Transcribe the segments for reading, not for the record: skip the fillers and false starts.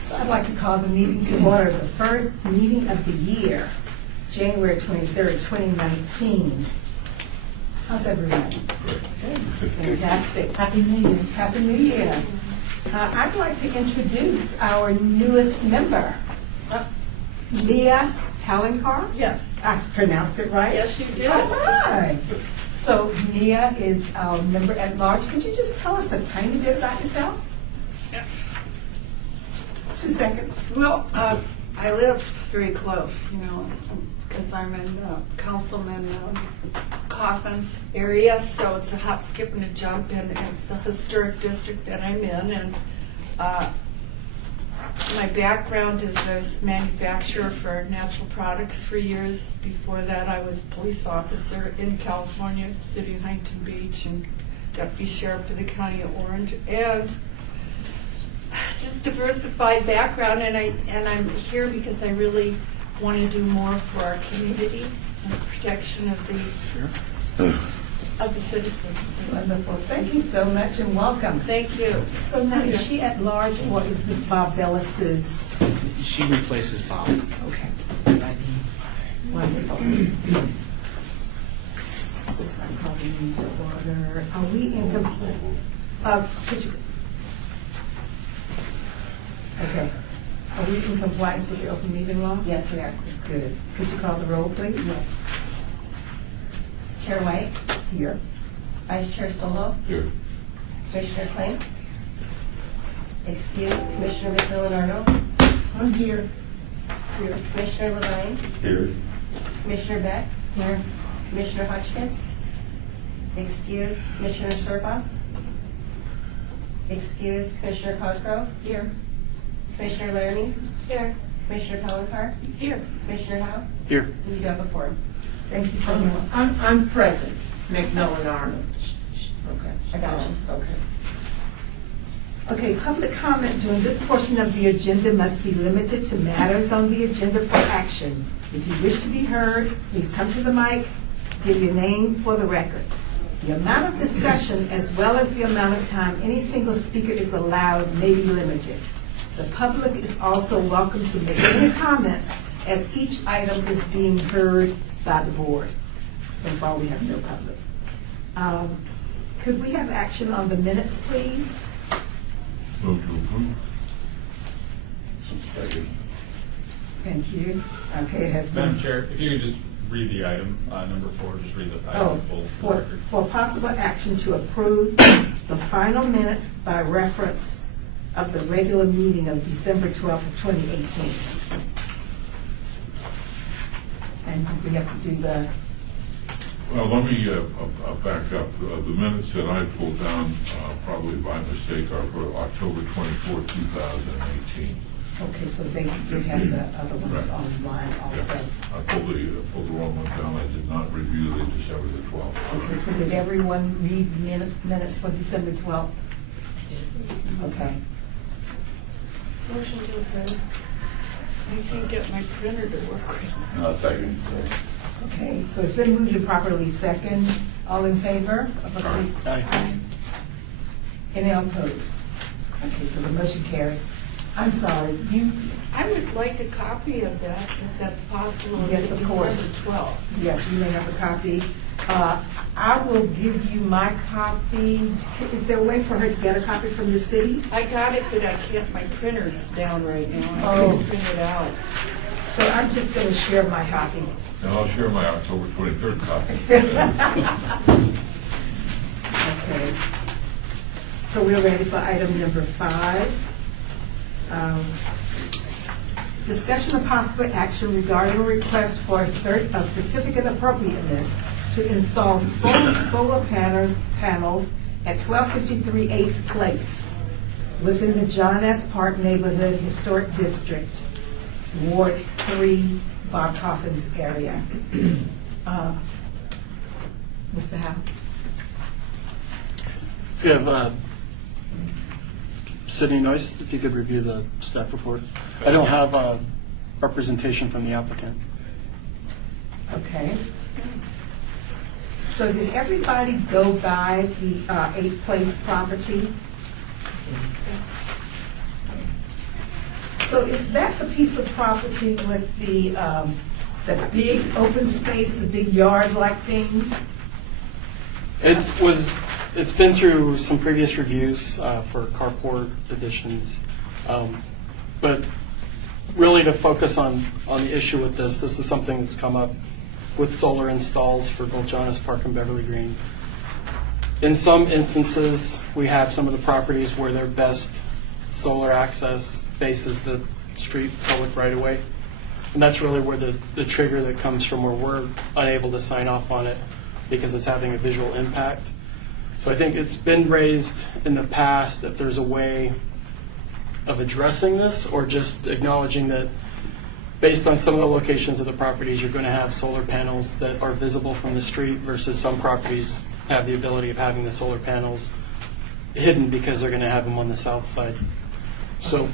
So I'd like to call the meeting to order, the first meeting of the year, January 23rd, 2019. How's everyone? Good. Fantastic. Happy New Year. Happy New Year. I'd like to introduce our newest member, Leah Hallenkar. Yes. I pronounced it right? Yes, you did. All right. So Nia is our member at large. Could you just tell us a tiny bit about yourself? 2 seconds. Well, I live very close, because I'm in Councilman Coffin's area, so it's a hop, skip, and a jump, and it's the historic district that I'm in. And my background is as manufacturer for natural products for years. Before that, I was police officer in California, city of Huntington Beach, and deputy sheriff for the county of Orange, and just diversified background. And I'm here because I really want to do more for our community and the protection of the citizens. Wonderful. Thank you so much and welcome. Thank you. So now, is she at large or is this Bob Bellis's? She replaces Bob. Okay. Wonderful. I'm calling you to order. Are we in compliance? Okay. Are we in compliance with the open meeting law? Yes, we are. Good. Could you call the roll, please? Yes. Chair White, Here. Vice Chair Stolo, Here. Commissioner Klein. Excuse Commissioner McMillan-Arnold, I'm here. Here. Commissioner Levine, Here. Commissioner Beck. Here. Commissioner Hotchkiss. Excused Commissioner Surface. Excused Commissioner Cosgrove. Here. Commissioner Laramie. Here. Commissioner Pellenkar. Here. Commissioner Howe. Here. You do have a quorum. Thank you so much. I'm present, McMillan Arnold. Okay. I got you. Okay. Okay, public comment during this portion of the agenda must be limited to matters on the agenda for action. If you wish to be heard, please come to the mic, give your name for the record. The amount of discussion as well as the amount of time any single speaker is allowed may be limited. The public is also welcome to make any comments as each item is being heard by the board. So far, we have no public. Could we have action on the minutes, please? Move to approve. Second. Thank you. Okay, it has Madam been. Chair, if you could just read the item, number 4, just read the Oh, item full for the record. for possible action to approve the final minutes by reference of the regular meeting of December 12th of 2018. And we have to do the, Well, let me back up. The minutes that I pulled down, probably by mistake, are for October 24th, 2018. okay, so they do have the other ones Right. online also. I pulled the wrong one down. I did not review the December the 12th. Okay, so did everyone read minutes for December 12th? Okay. Motion to approve. I can't get my printer to work right. Second. Okay, so it's been moved and properly second. All in favor? Aye. Any opposed? Okay, so the motion carries. I'm sorry, I would like a copy of that, if that's possible. Yes, of course. December 12th. yes, you may have a copy. I will give you my copy. Is there a way for her to get a copy from the city? I got it, but I can't, my printer's down right now. I Oh. couldn't print it out. So I'm just going to share my copy. And I'll share my October 23rd copy. Okay. So we're ready for item number 5. Discussion of possible action regarding a request for a certificate of appropriateness to install solar panels at 1253 8th Place within the John S. Park Neighborhood Historic District, Ward 3, Bob Coffin's area. Mr. Howe? If you have Sydney Noyce, if you could review the staff report. I don't have a representation from the applicant. Okay. So did everybody go by the 8th Place property? So is that the piece of property with the big open space, the big yard-like thing? It's been through some previous reviews for carport additions. But really to focus on the issue with this is something that's come up with solar installs for both Jonas Park and Beverly Green. In some instances, we have some of the properties where their best solar access faces the street public right-of-way. And that's really where the trigger that comes from, where we're unable to sign off on it because it's having a visual impact. So I think it's been raised in the past if there's a way of addressing this, or just acknowledging that based on some of the locations of the properties, you're going to have solar panels that are visible from the street versus some properties have the ability of having the solar panels hidden because they're going to have them on the south side. So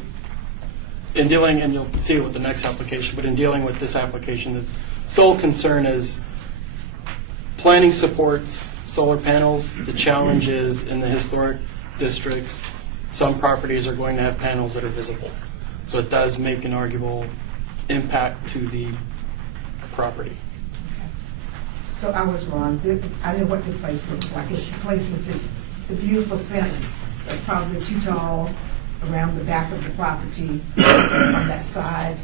in dealing, and you'll see it with the next application, but in dealing with this application, the sole concern is planning supports solar panels. The challenge is in the historic districts, some properties are going to have panels that are visible. So it does make an arguable impact to the property. So I was wrong. I didn't know what the place looks like. It's the place with the beautiful fence that's probably too tall around the back of the property on that side.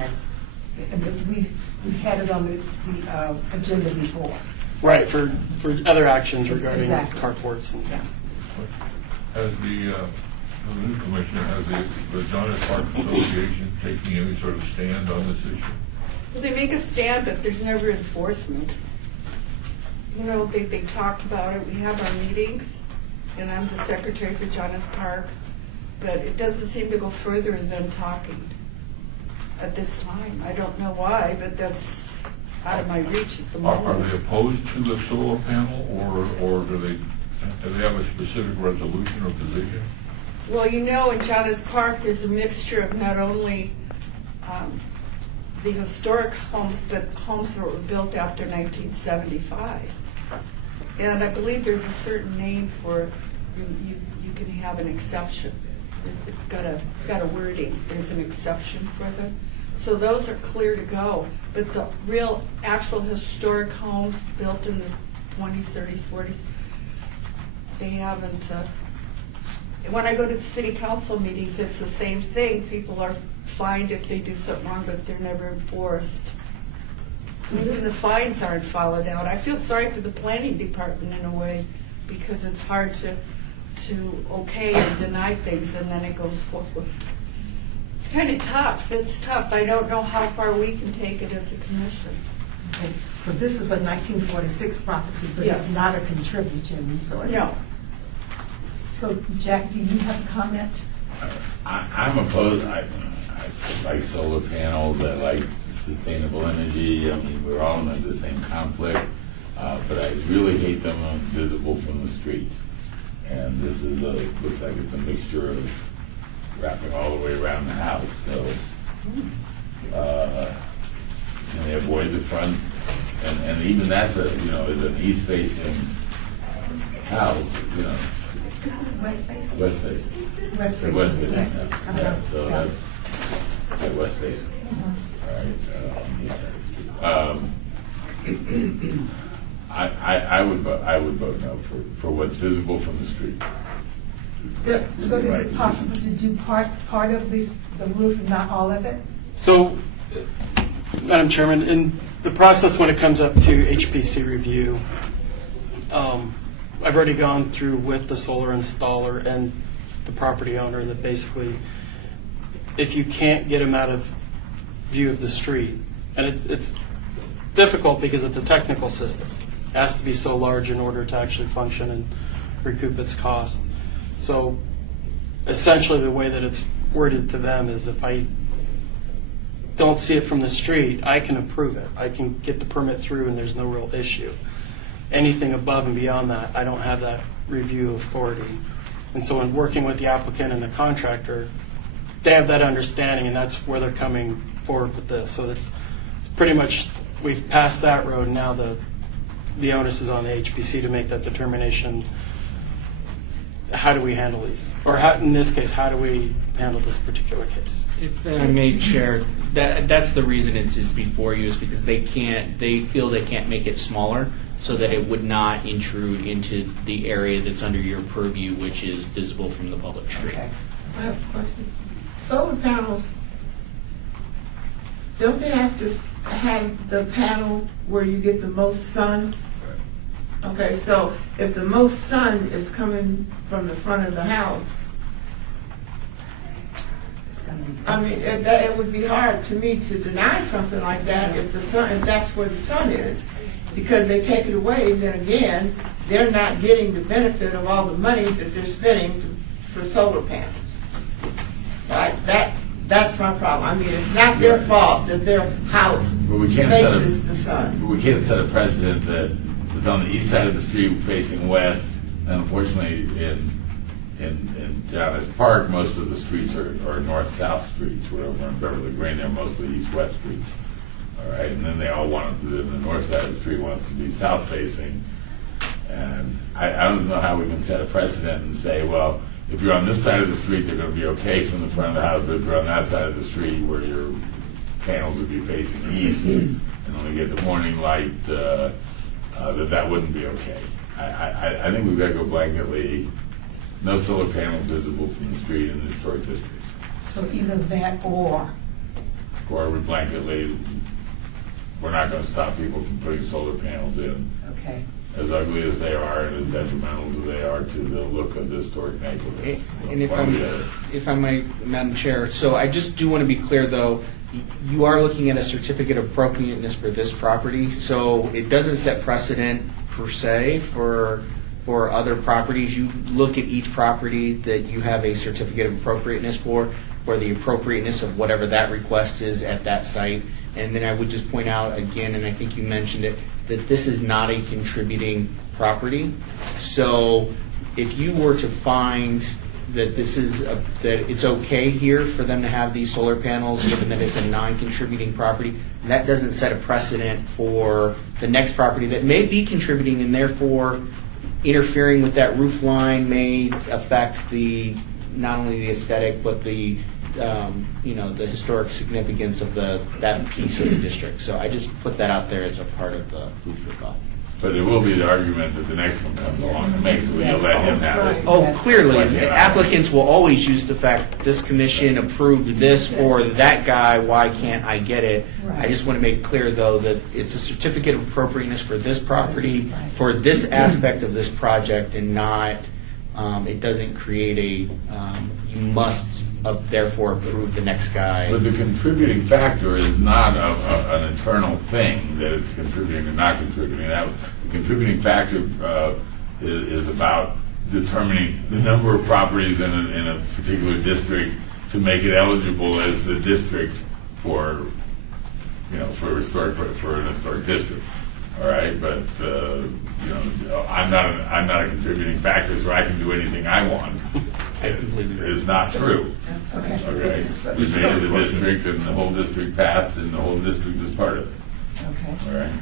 And we've had it on the agenda before. Right, for other actions regarding Exactly. carports. And, Yeah. Has the new commissioner, has the Jonas Park Association taking any sort of stand on this issue? Well, they make a stand, but there's never enforcement. You know, they talk about it, we have our meetings, and I'm the secretary for Jonas Park, but it doesn't seem to go further than talking at this time. I don't know why, but that's out of my reach at the Are moment. they opposed to the solar panel, or do they have a specific resolution or position? Well, you know, in Jonas Park, there's a mixture of not only the historic homes, but homes that were built after 1975. And I believe there's a certain name for, you can have an exception. It's got a wording, there's an exception for them. So those are clear to go. But the real, actual historic homes built in the 20s, 30s, 40s, they haven't, when I go to the city council meetings, it's the same thing. People are fined if they do something wrong, but they're never enforced. So even the fines aren't followed out. I feel sorry for the planning department in a way, because it's hard to okay and deny things, and then it goes forward. It's kind of tough. It's tough. I don't know how far we can take it as a commission. Okay. So this is a 1946 property, but Yes. it's not a contributing resource. No. So Jack, do you have a comment? I'm opposed. I like solar panels. I like sustainable energy. I mean, we're all under the same conflict, but I really hate them visible from the street. And this is looks like it's a mixture of wrapping all the way around the house. So, and they avoid the front, and even that's is an east-facing house. West facing? West facing. West The facing. west facing, Yeah. yeah, so Yeah. that's the west facing. All right, on the east side of the street. I would vote no for what's visible from the street. So is it possible to do part of the roof and not all of it? So, Madam Chairman, in the process when it comes up to HPC review, I've already gone through with the solar installer and the property owner that basically, if you can't get them out of view of the street, and it's difficult because it's a technical system. It has to be so large in order to actually function and recoup its cost. So essentially the way that it's worded to them is if I don't see it from the street, I can approve it. I can get the permit through and there's no real issue. Anything above and beyond that, I don't have that review authority. And so in working with the applicant and the contractor, they have that understanding, and that's where they're coming forward with this. So it's pretty much, we've passed that road. Now the the onus is on the HPC to make that determination. How do we handle these? Or how, in this case, how do we handle this particular case? If I may, Chair, that's the reason it's before you, is because they feel they can't make it smaller so that it would not intrude into the area that's under your purview, which is visible from the public street. Okay. I have a question. Solar panels, don't they have to have the panel where you get the most sun? Okay, so if the most sun is coming from the front of the house, It's gonna be- I mean, it would be hard to me to deny something like that if that's where the sun is. Because they take it away, then again, they're not getting the benefit of all the money that they're spending for solar panels. So that's my problem. I mean, it's not their fault that their house But we can't set a- faces the sun. We can't set a precedent that it's on the east side of the street facing west, and unfortunately, in Javits Park, most of the streets are north-south streets, where over in Beverly Green, they're mostly east-west streets. All right, and then they all want the north side of the street wants to be south-facing. And I don't know how we can set a precedent and say, well, if you're on this side of the street, they're going to be okay from the front of the house, but if you're on that side of the street where your panels would be facing east and only get the morning light, that wouldn't be okay. I think we've got to go blanketly, no solar panels visible from the street in the historic districts. So either that or, Or we blanketly, we're not going to stop people from putting solar panels in, okay. as ugly as they are and as detrimental as they are to the look of the historic neighborhood. And One or the other. if I might, Madam Chair, so I just do want to be clear, though, you are looking at a certificate of appropriateness for this property, so it doesn't set precedent per se for other properties. You look at each property that you have a certificate of appropriateness for the appropriateness of whatever that request is at that site. And then I would just point out again, and I think you mentioned it, that this is not a contributing property. So if you were to find that that it's okay here for them to have these solar panels, given that it's a non-contributing property, that doesn't set a precedent for the next property that may be contributing, and therefore interfering with that roof line may affect not only the aesthetic but the the historic significance of that piece of the district. So I just put that out there as a part of the food for thought. But it will be the argument that the next one comes along and makes, will you let him have it? Oh, clearly, Like, yeah. applicants will always use the fact this commission approved this for that guy, why can't I get it? I Right. just want to make clear, though, that it's a certificate of appropriateness for this property, for this aspect of this project, and not, it doesn't create you must therefore approve the next guy. But the contributing factor is not an internal thing, that it's contributing or not contributing. The contributing factor is about determining the number of properties in a particular district to make it eligible as the district for an historic district. All right, but I'm not a contributing factor, so I can do anything I want. It's not true. Okay. Okay, we made it a district, and the whole district passed, and the whole district is part of it. Okay. All right.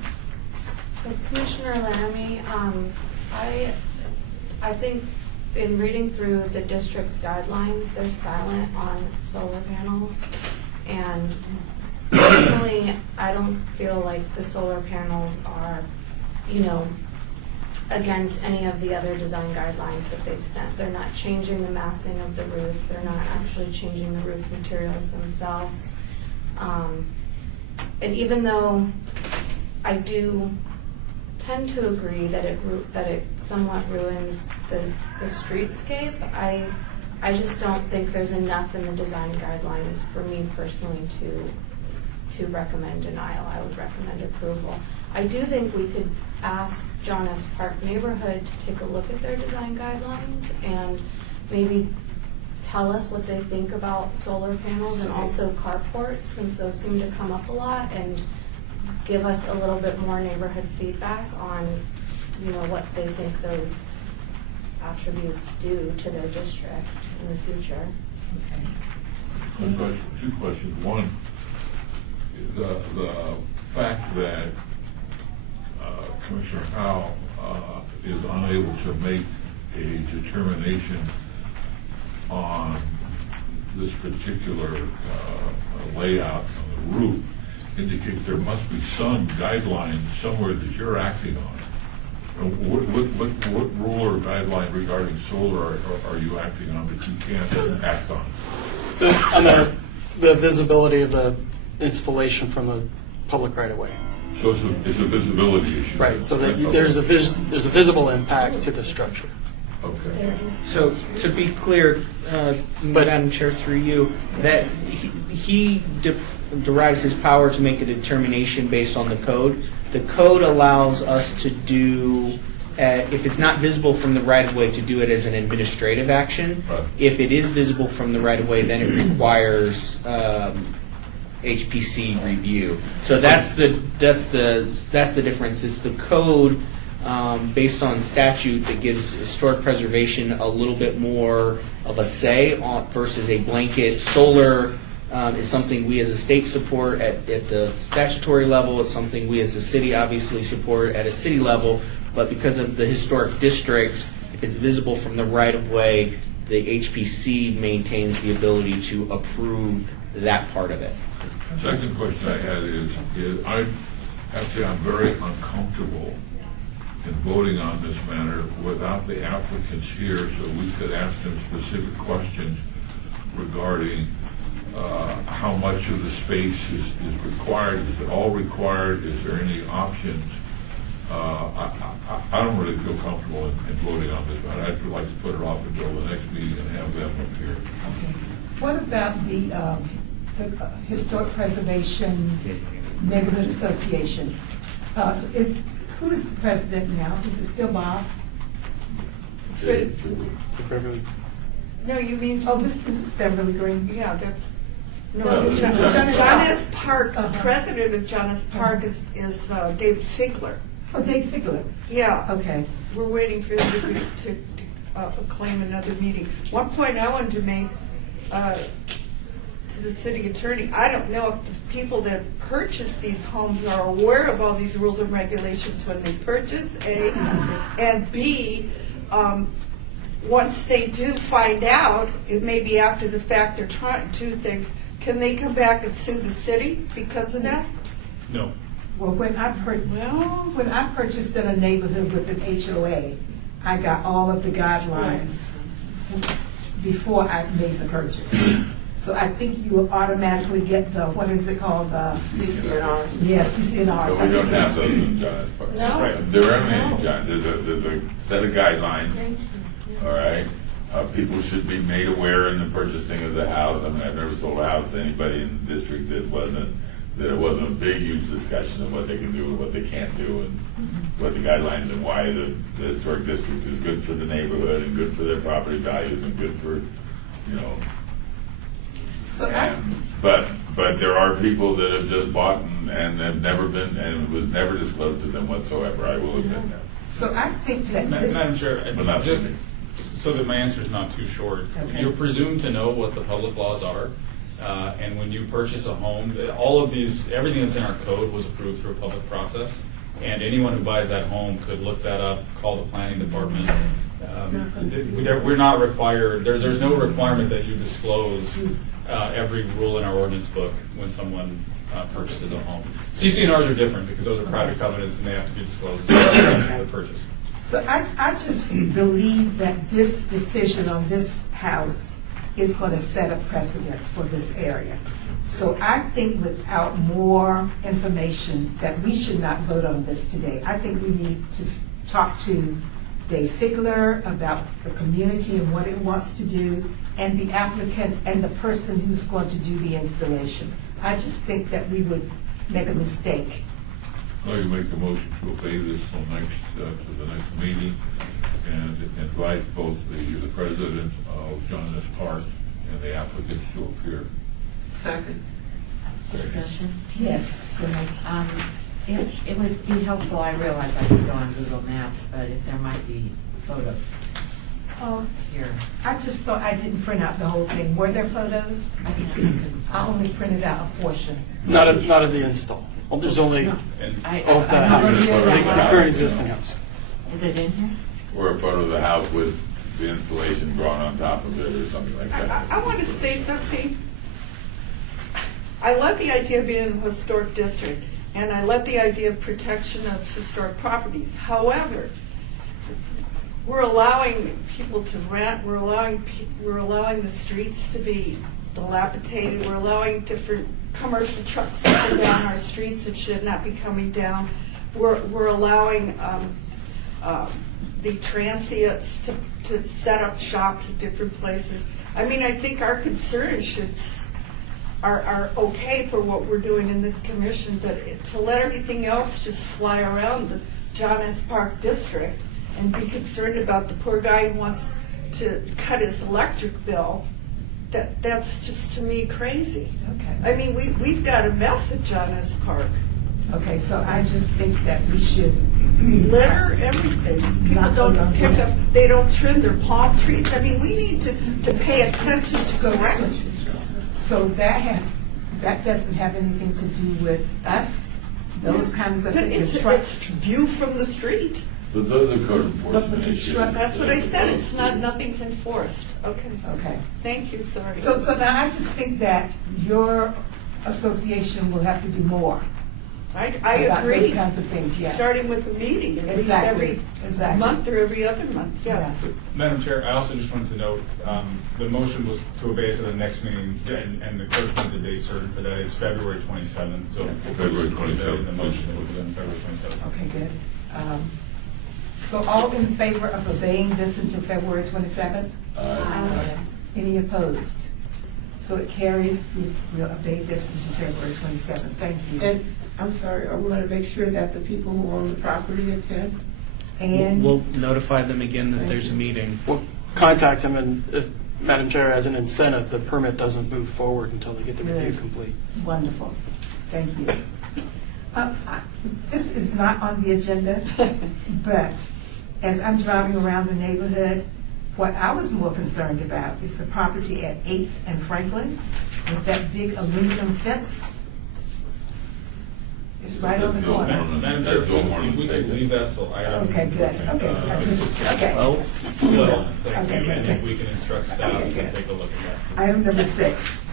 So Commissioner Laramie, I think in reading through the district's guidelines, they're silent on solar panels. And personally, I don't feel like the solar panels are, against any of the other design guidelines that they've sent. They're not changing the massing of the roof. They're not actually changing the roof materials themselves. And even though I do tend to agree that it somewhat ruins the streetscape, I just don't think there's enough in the design guidelines for me personally to recommend denial. I would recommend approval. I do think we could ask John S. Park Neighborhood to take a look at their design guidelines and maybe tell us what they think about solar panels and also carports, since those seem to come up a lot, and give us a little bit more neighborhood feedback on, what they think those attributes do to their district in the future. I've got two questions. One, the fact that Commissioner Howe is unable to make a determination on this particular layout on the roof, indicates there must be some guideline somewhere that you're acting on. What rule or guideline regarding solar are you acting on that you can't act on? On the visibility of the installation from the public right of way. So it's a visibility issue. Right, so that there's a visible impact to the structure. Okay. So to be clear, Madam Chair, through you, that he derives his power to make a determination based on the code. The code allows us to do, if it's not visible from the right-of-way, to do it as an administrative action. Right. If it is visible from the right-of-way, then it requires HPC review. So that's the difference. It's the code based on statute that gives historic preservation a little bit more of a say on versus a blanket. Solar is something we as a state support at the statutory level. It's something we as a city obviously support at a city level. But because of the historic districts, if it's visible from the right-of-way, the HPC maintains the ability to approve that part of it. Second question I had is I have to say I'm very uncomfortable in voting on this matter without the applicants here, so we could ask them specific questions regarding how much of the space is required. Is it all required? Is there any options? I don't really feel comfortable in voting on this matter. I'd like to put it off until the next meeting and have them up here. Okay. What about the Historic Preservation Neighborhood Association? Who is the president now? Is it still Bob? No, you mean, Oh, this is Beverly Green. yeah, that's, No, no, it's John- Jonas Jonas Park, the Uh-huh. president of Jonas Park is David Figler. Oh, Dave Figler. Yeah. Okay. We're waiting for them to claim another meeting. One point I wanted to make to the city attorney, I don't know if the people that purchase these homes are aware of all these rules and regulations when they purchase, A, and B, once they do find out, it may be after the fact they're trying two things, can they come back and sue the city because of that? No. Well, when I purchased in a neighborhood with an HOA, I got all of the guidelines before I made the purchase. So I think you will automatically get the, what is it called? CCNRs. Yes, CCNRs. So we don't have those in John's Park. No. Right. There are many, John. There's a set of guidelines. All right. People should be made aware in the purchasing of the house. I mean, I've never sold a house to anybody in the district that it wasn't a big, huge discussion of what they can do and what they can't do and what the guidelines and why the historic district is good for the neighborhood and good for their property values and good for, you know. So But there are people that have just bought and have never been, and it was never disclosed to them whatsoever. I will admit that. So I think that this, Madam Chair, But not just for me. so that my answer is not too short, Okay. you're presumed to know what the public laws are. And when you purchase a home, all of these, everything that's in our code was approved through a public process. And anyone who buys that home could look that up, call the planning department. We're not required, there's no requirement that you disclose every rule in our ordinance book when someone purchases a home. CCNRs are different because those are private covenants and they have to be disclosed at the purchase. so I just believe that this decision on this house is going to set a precedence for this area. So I think without more information that we should not vote on this today. I think we need to talk to Dave Figler about the community and what it wants to do, and the applicant and the person who's going to do the installation. I just think that we would make a mistake. Well, you make a motion to obey this till to the next meeting and invite both the president of Jonas Park and the applicant to appear. Second. Discussion. Yes, go ahead. It would be helpful, I realize I could go on Google Maps, but if there might be photos Oh, here. I just thought I didn't print out the whole thing. Were there photos? I couldn't I find only printed out a portion. Not of the install. Well, there's only, No. And of the house, the current existing house. Is it in here? Or a photo of the house with the installation drawn on top of it or something like that. I want to say something. I love the idea of being in the historic district, and I love the idea of protection of historic properties. However, we're allowing people to rent, we're allowing the streets to be dilapidated, we're allowing different commercial trucks up and down our streets that should not be coming down. We're allowing the transients to set up shops at different places. I mean, I think our concerns are okay for what we're doing in this commission, but to let everything else just fly around the John S. Park district and be concerned about the poor guy who wants to cut his electric bill, that's just, to me, crazy. Okay. I mean, we've got a mess at John S. Park. Okay, so I just think that we should. Litter, everything. People don't pick up, they don't trim their palm trees. I mean, we need to pay attention to correction. So that doesn't have anything to do with us, those kinds of But things. it's The trucks. view from the street. But those are code enforcement But the issues. truck- That's what I said, as it's opposed not, to- nothing's enforced. Okay, Okay. thank you, sorry. So now I just think that your association will have to do more. I about agree, those kinds of things, yes. starting with the meeting, at least Exactly, every exactly. month or every other month, yes. Yeah. Madam Chair, I also just wanted to note, the motion was to obey it to the next meeting, and the clerk put the date certain for that. It's February 27th, so. February The motion 27th. will be on February 27th. Okay, good. So all in favor of obeying this until February 27th? Any opposed? So it carries, we'll obey this until February 27th. Thank you. And, I'm sorry, I want to make sure that the people who own the property attend. And We'll notify them again that there's a meeting. We'll contact them, and if Madam Chair, as an incentive, the permit doesn't move forward until they get the review Good. complete. wonderful. Thank you. This is not on the agenda, but as I'm driving around the neighborhood, what I was more concerned about is the property at 8th and Franklin with that big aluminum fence. It's right on the That's the old corner. one. Madam Chair, That's the one we can leave that till item. Okay, good. Okay, I just, okay. Well, thank you, Okay, and good. we can instruct staff Okay, to good. take a look at that. Item number 6,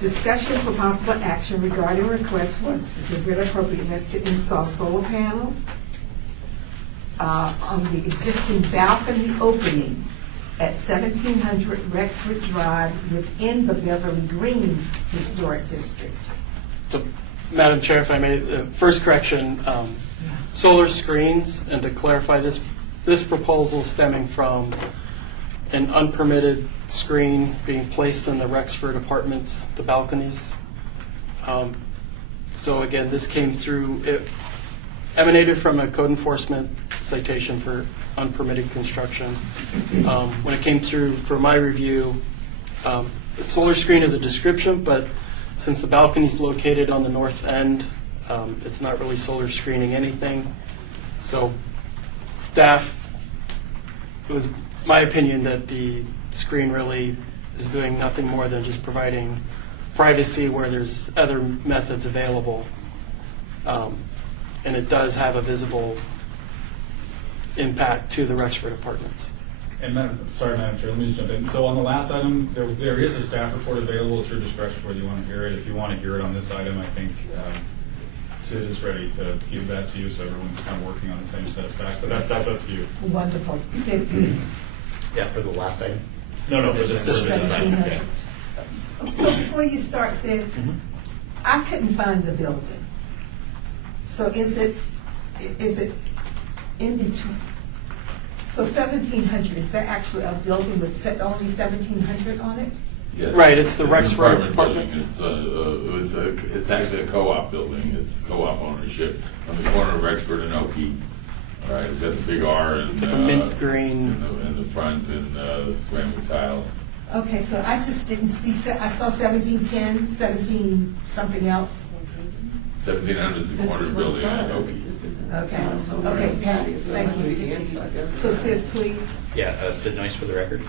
discussion for possible action regarding request for a certificate of appropriateness to install solar panels on the existing balcony opening at 1700 Rexford Drive within the Beverly Green Historic District. So, Madam Chair, if I may, first correction, solar screens, and to clarify, this proposal stemming from an unpermitted screen being placed in the Rexford apartments, the balconies. So again, this came through, it emanated from a code enforcement citation for unpermitted construction. When it came through for my review, the solar screen is a description, but since the balcony is located on the north end, it's not really solar screening anything. So staff, it was my opinion that the screen really is doing nothing more than just providing privacy where there's other methods available. And it does have a visible impact to the Rexford apartments. And Madam Chair, let me just jump in. So on the last item, there is a staff report available. It's your discretion whether you want to hear it. If you want to hear it on this item, I think Sid is ready to give that to you, so everyone's kind of working on the same set of facts. But that's up to you. Wonderful. Sid, please. Yeah, for the last item? No, for this item. Okay. So before you start, Sid, I couldn't find the building. So is it in between? So 1700, is there actually a building with only 1700 on it? Yes. Right, it's the an Rexford apartment building. apartments. It's actually a co-op building. It's co-op ownership on the corner of Rexford and OP. All right, it's got the big R and It's like a mint green. in the front and ceramic tile. Okay, so I just didn't see, I saw 1710, 17 something else. 1700 is the corner building on OP. Okay, okay, Patio, so thank it might be you. inside there. So Sid, please. Yeah, Sid Noyce for the record.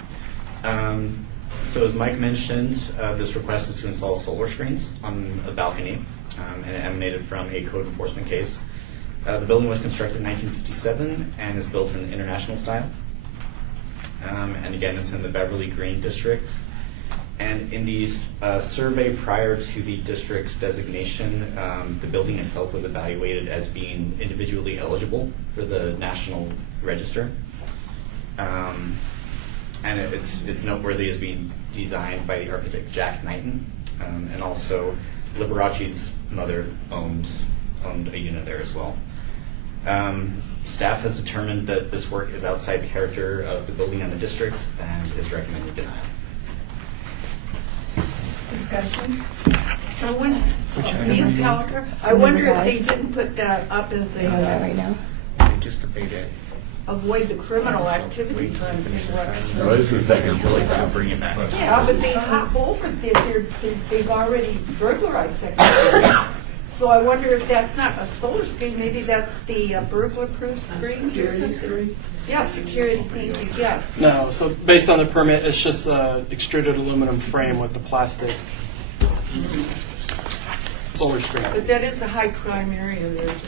So as Mike mentioned, this request is to install solar screens on a balcony and it emanated from a code enforcement case. The building was constructed in 1957 and is built in international style. And again, it's in the Beverly Green district. And in the survey prior to the district's designation, the building itself was evaluated as being individually eligible for the National Register. And it's noteworthy as being designed by the architect Jack Knighton, and also Liberace's mother owned a unit there as well. Staff has determined that this work is outside the character of the building and the district and is recommended denial. Discussion? So when, Neil Caliker, I wonder if they didn't put that up as a, now. Just debate it. avoid the criminal activities on the No, it's the second floor. Bring it back. Yeah, but they hop over, they've already burglarized second floor. So I wonder if that's not a solar screen, maybe that's the burglar-proof screen? Security screen? Yeah, security, thank you, yes. No, so based on the permit, it's just a extruded aluminum frame with the plastic solar screen. But that is a high crime area there, just,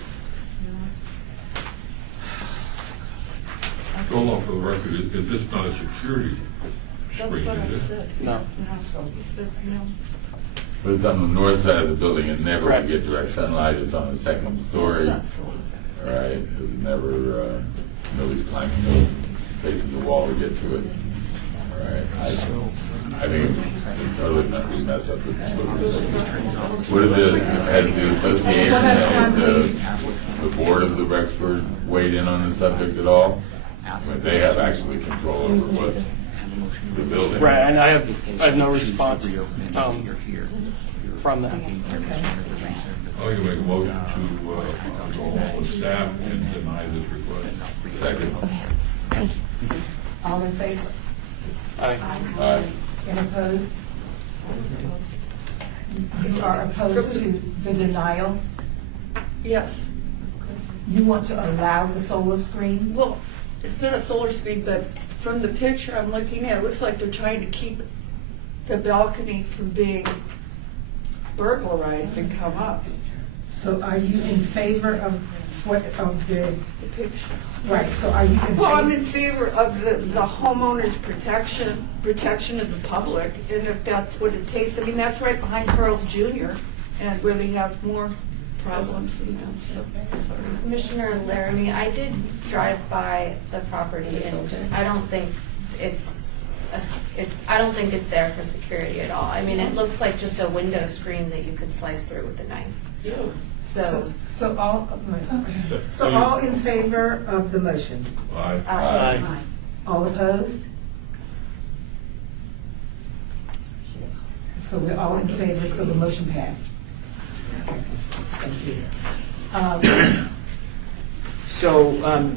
Go along for the record, is this not a security that's screen, what I is it? said. No. No, he says no. But it's on the north side of the building, it never would Correct. get direct sunlight, it's on the second story. It's not solar. Right, it would never, nobody's climbing the face of the wall to get to it. Right, I think it totally mess up the. What is the, has the association and the board of the Rexford weighed in on the subject at all? But they have actually control over what's the building. Right, and I have no response from them. I'll make a motion to go along with staff and deny this request. Second. All in favor? Aye. And opposed? You are opposed to the denial? Yes. You want to allow the solar screen? Well, it's not a solar screen, but from the picture I'm looking at, it looks like they're trying to keep the balcony from being burglarized and come up. So are you in favor of what, of the, The picture. right, so are you in favor? Well, I'm in favor of the homeowner's protection of the public, and if that's what it takes. I mean, that's right behind Carl's Jr., and where they have more problems than that, so, sorry. Commissioner Laramie, I did drive by the property, and I don't think I don't think it's there for security at all. I mean, it looks like just a window screen that you could slice through with a knife. So, So all, okay. So all in favor of the motion? Aye. Aye. All opposed? So we're all in favor, so the motion passed. Thank you. So,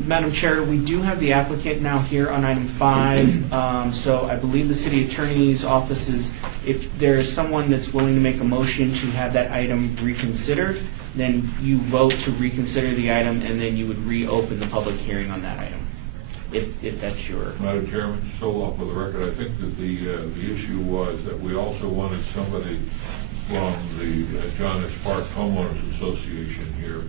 Madam Chair, we do have the applicant now here on item 5. So I believe the city attorney's office is, if there is someone that's willing to make a motion to have that item reconsidered, then you vote to reconsider the item, and then you would reopen the public hearing on that item, if that's your. Madam Chairman, so off for the record, I think that the issue was that we also wanted somebody from the John S. Park Homeowners Association here,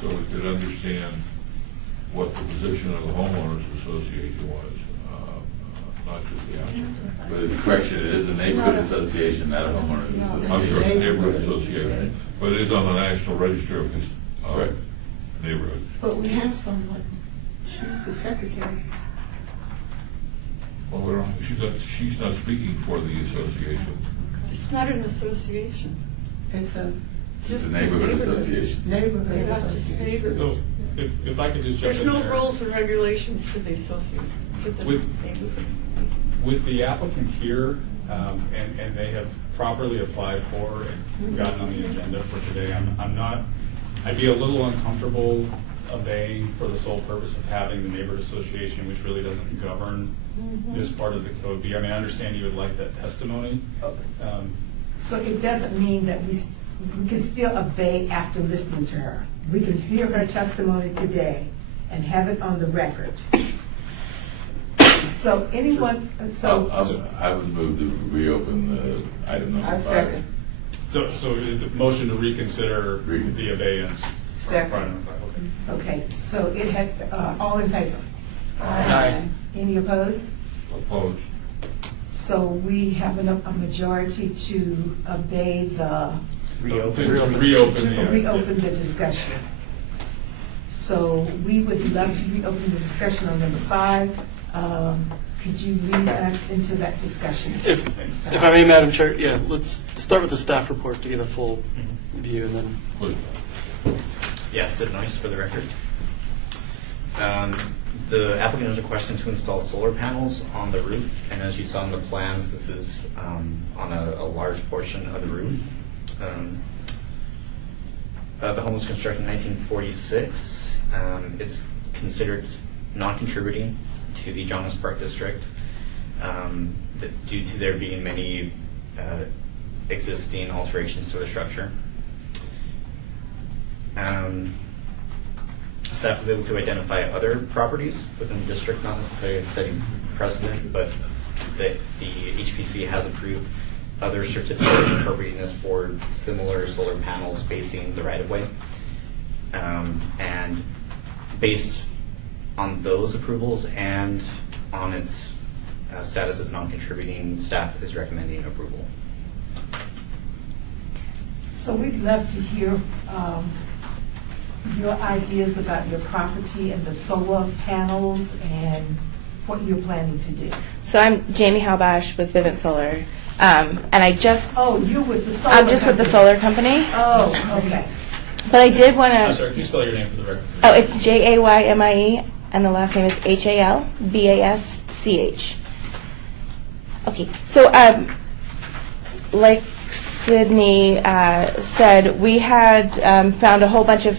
so we could understand what the position of the Homeowners Association was, not just the applicant. But it's a correction, it is a neighborhood association, not a homeowners I'm sorry, association. neighborhood association, but it is on the National Register of Right. neighborhoods. But we have someone, she's the secretary. Well, she's not speaking for the association. It's not an association. It's a It's a neighborhood association. neighborhood They're not just association. neighbors. So if I could just jump There's in no there. rules and regulations for the association, for the With- neighborhood. With the applicant here, and they have properly applied for and gotten on the agenda for today, I'd be a little uncomfortable obeying for the sole purpose of having the neighborhood association, which really doesn't govern this part of the code. I mean, I understand you would like that testimony. So it doesn't mean that we can still obey after listening to her. We can hear her testimony today and have it on the record. So anyone, so, I would move to reopen the item number 5. I second. So the motion to reconsider the abeyance. Second. Okay, so it had, all in favor? Aye. Any opposed? Opposed? So we have a majority to obey the, Reopen the. reopen the discussion. So we would love to reopen the discussion on number 5. Could you lead us into that discussion? If I may, Madam Chair, yeah, let's start with the staff report to get a full view, and then Please. Yes, Sid Noyce for the record. The applicant is requesting to install solar panels on the roof, and as you saw in the plans, this is on a large portion of the roof. The home was constructed in 1946. It's considered non-contributing to the Jonas Park District due to there being many existing alterations to the structure. Staff was able to identify other properties within the district, not necessarily setting precedent, but that the HPC has approved other certificates of appropriateness for similar solar panels facing the right-of-way. And based on those approvals and on its status as non-contributing, staff is recommending approval. So we'd love to hear your ideas about your property and the solar panels and what you're planning to do. So I'm Jamie Halbash with Vivint Solar, and I just Oh, you're with the solar I'm just with the company. solar company, Oh, okay. but I did want I'm to. sorry, could you spell your name for the record? Oh, it's Jaymie, and the last name is Halbasch. Okay, so like Sydney said, we had found a whole bunch of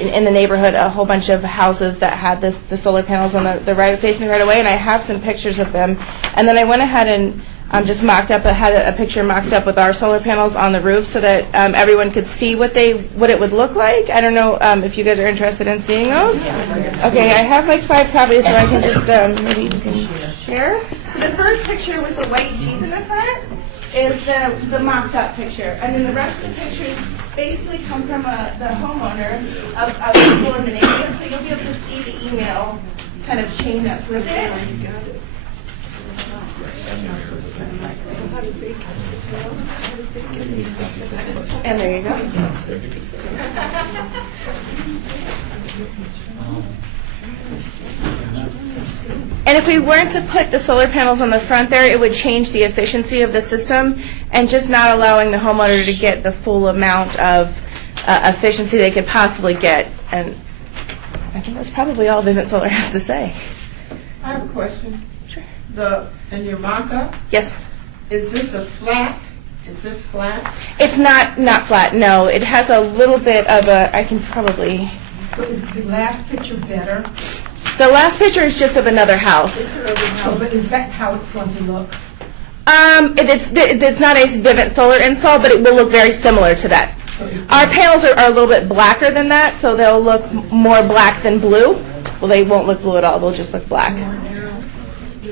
in the neighborhood, a whole bunch of houses that had the solar panels on the right facing the right away, and I have some pictures of them. And then I went ahead and just mocked up, had a picture mocked up with our solar panels on the roof so that everyone could see what it would look like. I don't know if you guys are interested in seeing those. Okay, I have like 5 copies, so I can just maybe you can share. So the first picture with the white Jeep in the front is the mocked up picture, and then the rest of the pictures basically come from the homeowner of people in the neighborhood, so you'll be able to see the email kind of chain that's with it. And there you go. And if we weren't to put the solar panels on the front there, it would change the efficiency of the system and just not allowing the homeowner to get the full amount of efficiency they could possibly get. And I think that's probably all Vivint Solar has to say. I have a question. Sure. In your mock-up, Yes. is this a flat? Is this flat? It's not flat, no. It has a little bit of I can probably, So is the last picture better? the last picture is just of another house. So, but is that how it's going to look? It's not a Vivint Solar install, but it will look very similar to that. So it's Our panels are a little bit blacker than that, so they'll look more black than blue. Well, they won't look blue at all, they'll just look black.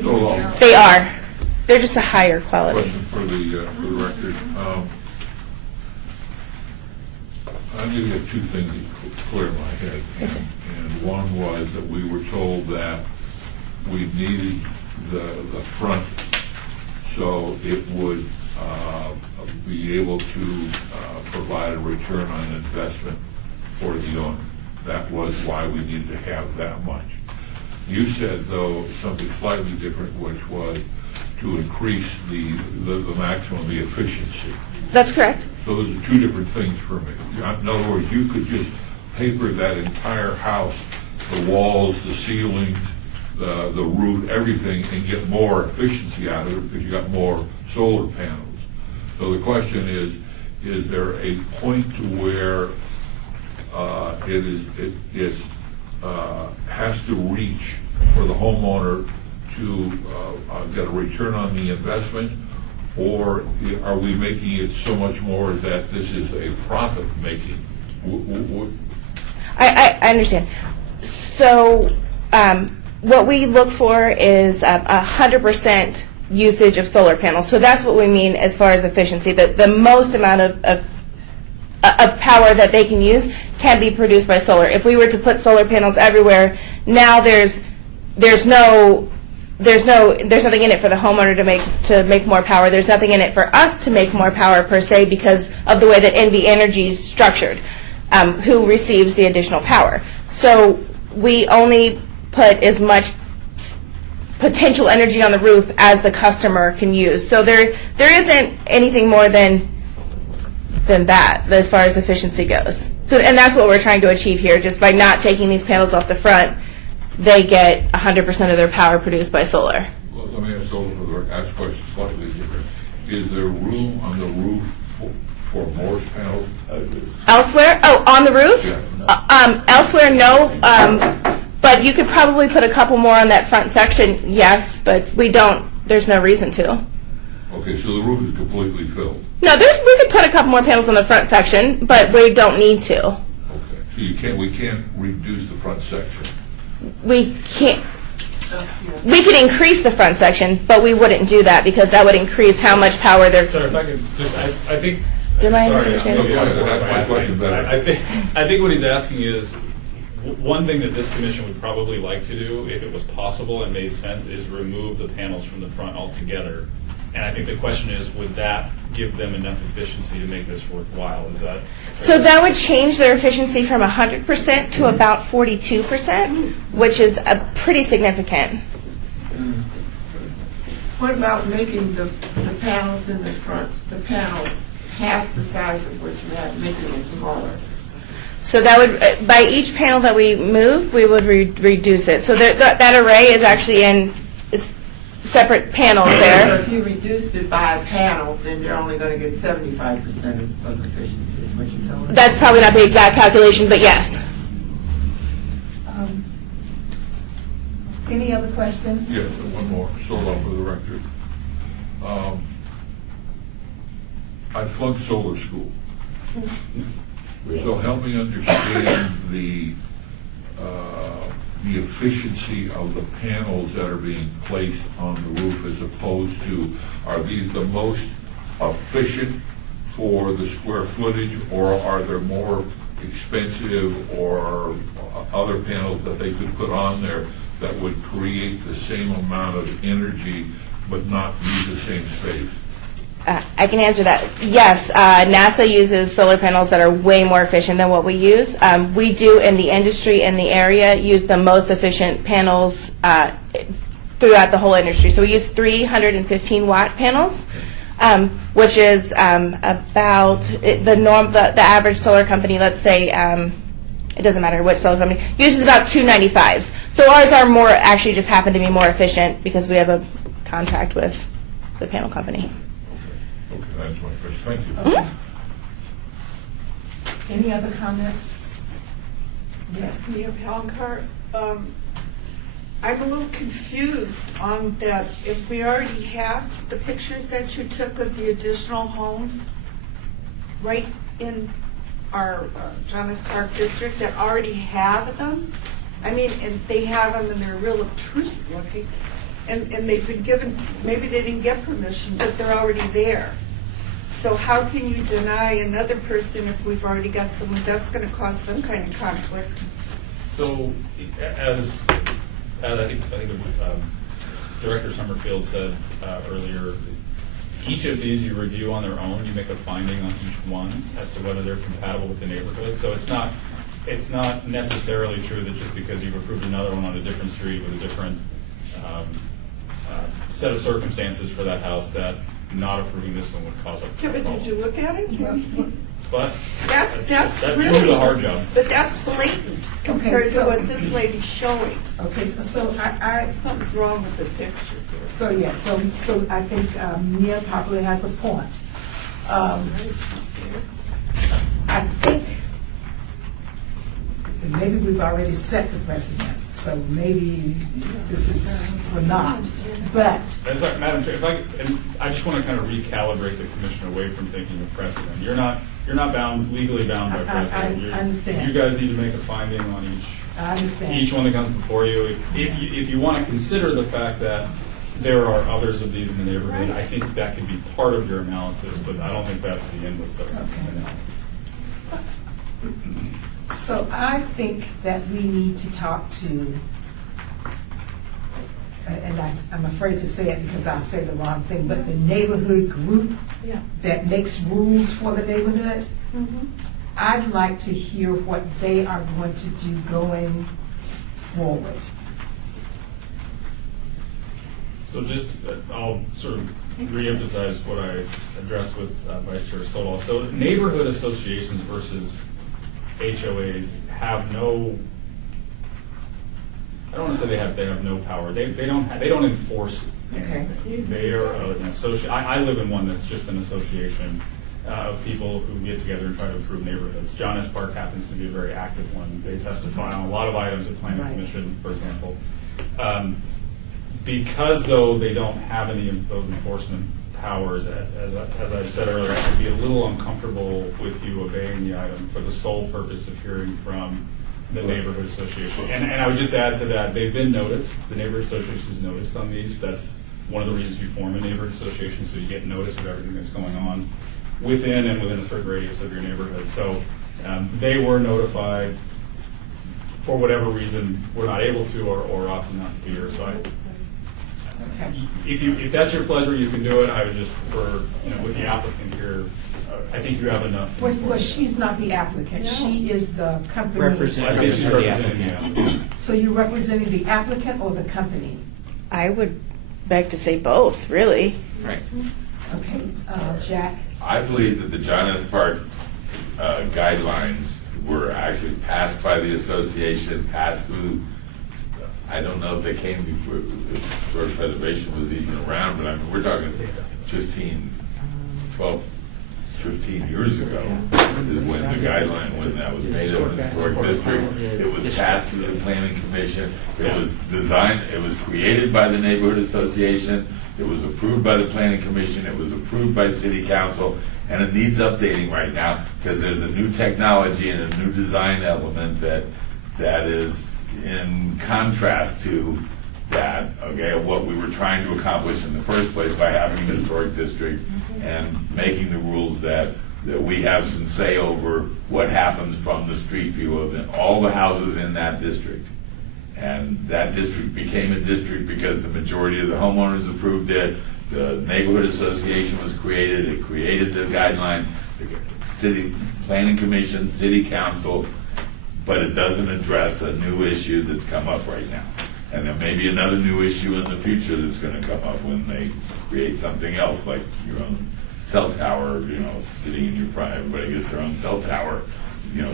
So, They are. They're just a higher quality. question for the record. I'm going to get 2 things that clear in my head. Yes, sir. And one was that we were told that we needed the front so it would be able to provide a return on investment for the owner. That was why we needed to have that much. You said, though, something slightly different, which was to increase the maximum, the efficiency. That's correct. So those are 2 different things for me. In other words, you could just paper that entire house, the walls, the ceilings, the roof, everything, and get more efficiency out of it because you got more solar panels. So the question is there a point to where it has to reach for the homeowner to get a return on the investment, or are we making it so much more that this is a profit-making? I understand. So what we look for is 100% usage of solar panels. So that's what we mean as far as efficiency, that the most amount of power that they can use can be produced by solar. If we were to put solar panels everywhere, now there's nothing in it for the homeowner to make more power. There's nothing in it for us to make more power per se because of the way that NV Energy is structured, who receives the additional power. So we only put as much potential energy on the roof as the customer can use. So there isn't anything more than that as far as efficiency goes. So, and that's what we're trying to achieve here, just by not taking these panels off the front, they get 100% of their power produced by solar. Well, let me ask question slightly different. Is there room on the roof for more panels? Elsewhere? Oh, on the roof? Yeah. Elsewhere, no. But you could probably put a couple more on that front section, yes, but we don't, there's no reason to. Okay, so the roof is completely filled. No, we could put a couple more panels on the front section, but we don't need to. Okay, so we can't reduce the front section. We can't. We could increase the front section, but we wouldn't do that because that would increase how much power they're. Sorry, if I could just, I think. Do I sorry, understand? No, go ahead, that's my question better. I think what he's asking is, one thing that this commission would probably like to do, if it was possible and made sense, is remove the panels from the front altogether. And I think the question is, would that give them enough efficiency to make this worthwhile? Is that? So that would change their efficiency from 100% to about 42%, which is pretty significant. What about making the panels in the front, the panel half the size of what you have, making it smaller? So that would, by each panel that we move, we would reduce it. So that array is actually in separate panels So there. if you reduced it by a panel, then you're only going to get 75% of efficiency, is what you're telling me? That's probably not the exact calculation, but yes. Any other questions? Yes, one more, solar for the record. I flunked solar school. So help me understand the efficiency of the panels that are being placed on the roof as opposed to, are these the most efficient for the square footage, or are there more expensive or other panels that they could put on there that would create the same amount of energy but not use the same space? I can answer that. Yes, NASA uses solar panels that are way more efficient than what we use. We do, in the industry in the area, use the most efficient panels throughout the whole industry. So we use 315-watt panels, which is about the average solar company, let's say, it doesn't matter which solar company, uses about 295s. So ours are more, actually just happen to be more efficient because we have a contract with the panel company. Okay, that's my question. Thank you. Okay. Any other comments? Yes. Mia Palnkart, I'm a little confused on that. If we already have the pictures that you took of the additional homes right in our Thomas Park district that already have them, I mean, and they have them and they're real obtrusive looking, and they've been given, maybe they didn't get permission, but they're already there. So how can you deny another person if we've already got someone? That's going to cause some kind of conflict. So, as I think it was Director Summerfield said earlier, each of these you review on their own. You make a finding on each one as to whether they're compatible with the neighborhood. So it's not necessarily true that just because you've approved another one on a different street with a different set of circumstances for that house, that not approving this one would cause a Kevin, problem. did you look at it? Well, That's you really do the hard job. But that's blatant compared to what this lady's showing. Okay, so I Something's wrong with the picture here. so yes, so I think Mia probably has a point. I think that maybe we've already set the precedence, so maybe this is for not. But And sorry, Madam Chair, I just want to kind of recalibrate the commission away from thinking of precedent. You're not legally bound by precedent. I understand. You guys need to make a finding on I understand. each one that comes before you. If you want to consider the fact that there are others of these in the neighborhood. I think that could be part of your analysis, but I don't think that's the end of the analysis. So I think that we need to talk to, and I'm afraid to say it because I'll say the wrong thing, but the neighborhood group that makes rules for the neighborhood. I'd like to hear what they are going to do going forward. So just, I'll sort of reemphasize what I addressed with Vice Chair Stovall. So neighborhood associations versus HOAs have no, I don't want to say they have no power. They don't enforce anything. They are an association. I live in one that's just an association of people who get together and try to improve neighborhoods. John S. Park happens to be a very active one. They testify on a lot of items at Planning Commission, for example. Because though they don't have any of those enforcement powers, as I said earlier, I would be a little uncomfortable with you obeying the item for the sole purpose of hearing from the neighborhood association. And I would just add to that, they've been noticed. The neighborhood association is noticed on these. That's one of the reasons you form a neighborhood association, so you get notice of everything that's going on within a certain radius of your neighborhood. So they were notified. For whatever reason, we're not able to or opted not to be here. So if that's your pleasure, you can do it. I would just prefer, with the applicant here, I think you have enough. Well, she's not the applicant. No. She is the company. Representing the applicant. So you're representing the applicant or the company? I would beg to say both, really. Right. Okay, Jack? I believe that the John S. Park guidelines were actually passed by the association, passed through. I don't know if they came before historic preservation was even around, but I mean, we're talking 15 years ago is when the guideline, when that was made of an historic district. It was passed through the planning commission. It was designed, it was created by the neighborhood association. It was approved by the planning commission. It was approved by city council. And it needs updating right now because there's a new technology and a new design element that is in contrast to that, okay, of what we were trying to accomplish in the first place by having a historic district and making the rules that we have some say over what happens from the street view of all the houses in that district. And that district became a district because the majority of the homeowners approved it. The neighborhood association was created. It created the guidelines. The city planning commission, city council, but it doesn't address a new issue that's come up right now. And there may be another new issue in the future that's going to come up when they create something else, like your own cell tower, sitting in your front. Everybody gets their own cell tower,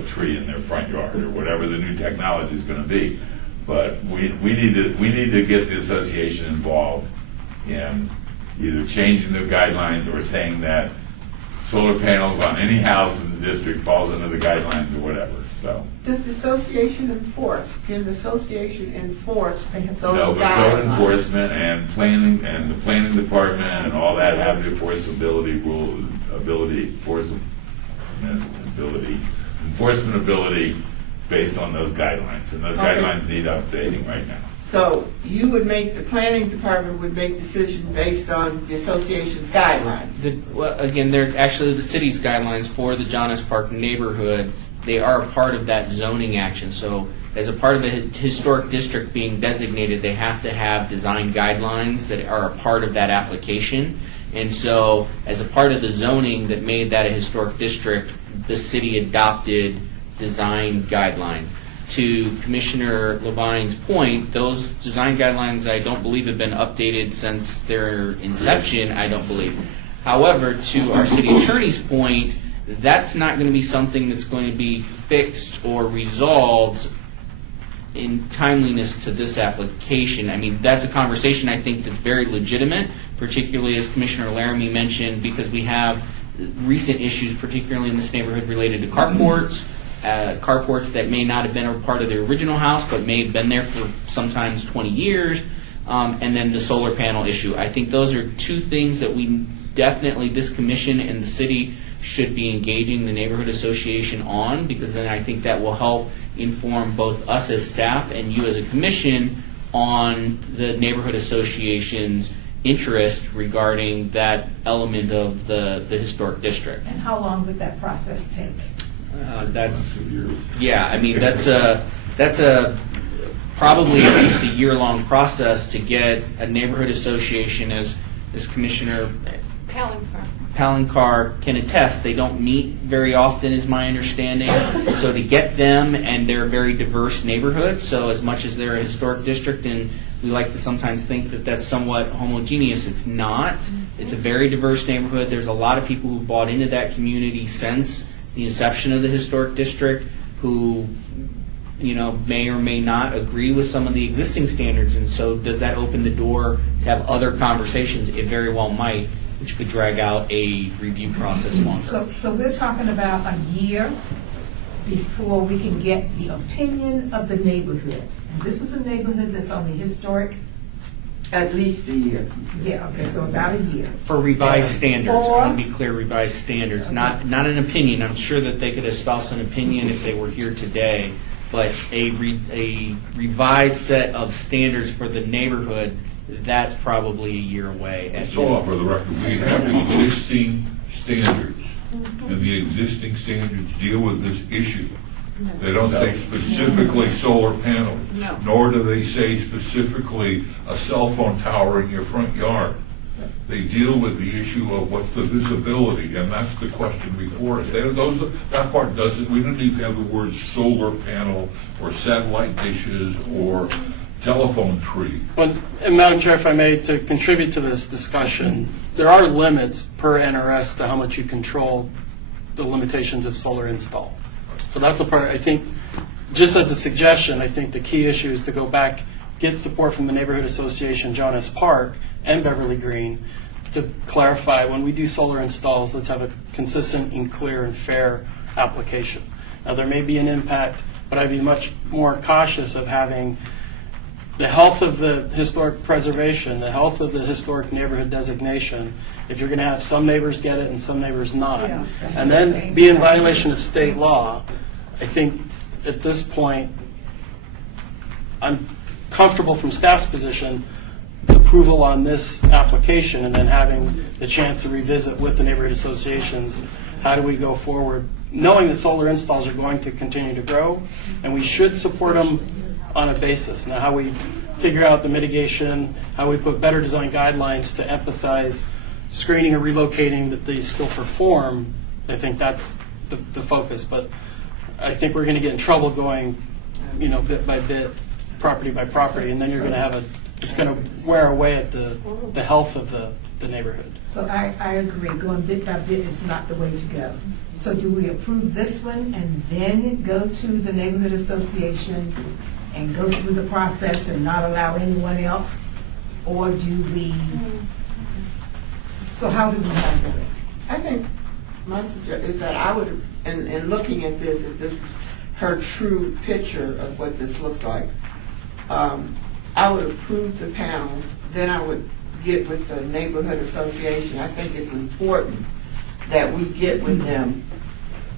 tree in their front yard or whatever the new technology is going to be. But we need to get the association involved in either changing the guidelines or saying that solar panels on any house in the district falls under the guidelines or whatever. So does the association enforce? Can the association enforce those guidelines? No, but code enforcement and planning and the planning department and all that have the enforcement ability based on those guidelines, and those guidelines need updating right now. So you would make, the planning department would make decisions based on the association's guidelines? Again, they're actually the city's guidelines for the John S. Park neighborhood. They are a part of that zoning action. So as a part of a historic district being designated, they have to have design guidelines that are a part of that application. And so as a part of the zoning that made that a historic district, the city adopted design guidelines. To Commissioner Levine's point, those design guidelines I don't believe have been updated since their inception, I don't believe. However, to our city attorney's point, that's not going to be something that's going to be fixed or resolved in timeliness to this application. I mean, that's a conversation I think that's very legitimate, particularly as Commissioner Laramie mentioned, because we have recent issues, particularly in this neighborhood, related to carports. Carports that may not have been a part of the original house, but may have been there for sometimes 20 years, and then the solar panel issue. I think those are two things that we definitely, this commission and the city should be engaging the neighborhood association on, because then I think that will help inform both us as staff and you as a commission on the neighborhood association's interest regarding that element of the historic district. And how long would that process take? That's, yeah, I mean, that's a probably at least a year-long process to get a neighborhood association, as Commissioner Palancar can attest. They don't meet very often, is my understanding. So to get them, and they're a very diverse neighborhood, so as much as they're a historic district, and we like to sometimes think that that's somewhat homogeneous, it's not. It's a very diverse neighborhood. There's a lot of people who bought into that community since the inception of the historic district who, you know, may or may not agree with some of the existing standards. And so does that open the door to have other conversations? It very well might, which could drag out a review process longer. So we're talking about a year before we can get the opinion of the neighborhood. And this is a neighborhood that's on the historic. At least a year. Yeah, okay, so about a year. For revised standards, I Or- want to be clear, revised standards, not an opinion. I'm sure that they could espouse an opinion if they were here today, but a revised set of standards for the neighborhood, that's probably a year away. At So, for the record, we have existing standards, and the existing standards deal with this issue. They don't say specifically solar panels, No. nor do they say specifically a cell phone tower in your front yard. They deal with the issue of what's the visibility, and that's the question before us. That part doesn't, we don't even have the words solar panel or satellite dishes or telephone tree. But, and Madam Chair, if I may, to contribute to this discussion, there are limits per NRS to how much you control the limitations of solar install. So that's a part, I think, just as a suggestion, I think the key issue is to go back, get support from the Neighborhood Association, John S. Park, and Beverly Green to clarify when we do solar installs, let's have a consistent and clear and fair application. Now, there may be an impact, but I'd be much more cautious of having the health of the historic preservation, the health of the historic neighborhood designation, if you're going to have some neighbors get it and some neighbors not, Yeah, exactly. and then be in violation of state law, I think at this point, I'm comfortable from staff's position, approval on this application, and then having the chance to revisit with the neighborhood associations, how do we go forward, knowing that solar installs are going to continue to grow, and we should support them on a basis. Now, how we figure out the mitigation, how we put better design guidelines to emphasize screening or relocating that they still perform, I think that's the focus. But I think we're going to get in trouble going, you know, bit by bit, property by property, and then you're going to have it's going to wear away at the health of the neighborhood. So I agree, going bit by bit is not the way to go. So do we approve this one and then go to the neighborhood association and go through the process and not allow anyone else? Or do we, so how do we handle it? I think my suggestion is that I would, in looking at this, if this is her true picture of what this looks like, I would approve the panels, then I would get with the neighborhood association. I think it's important that we get with them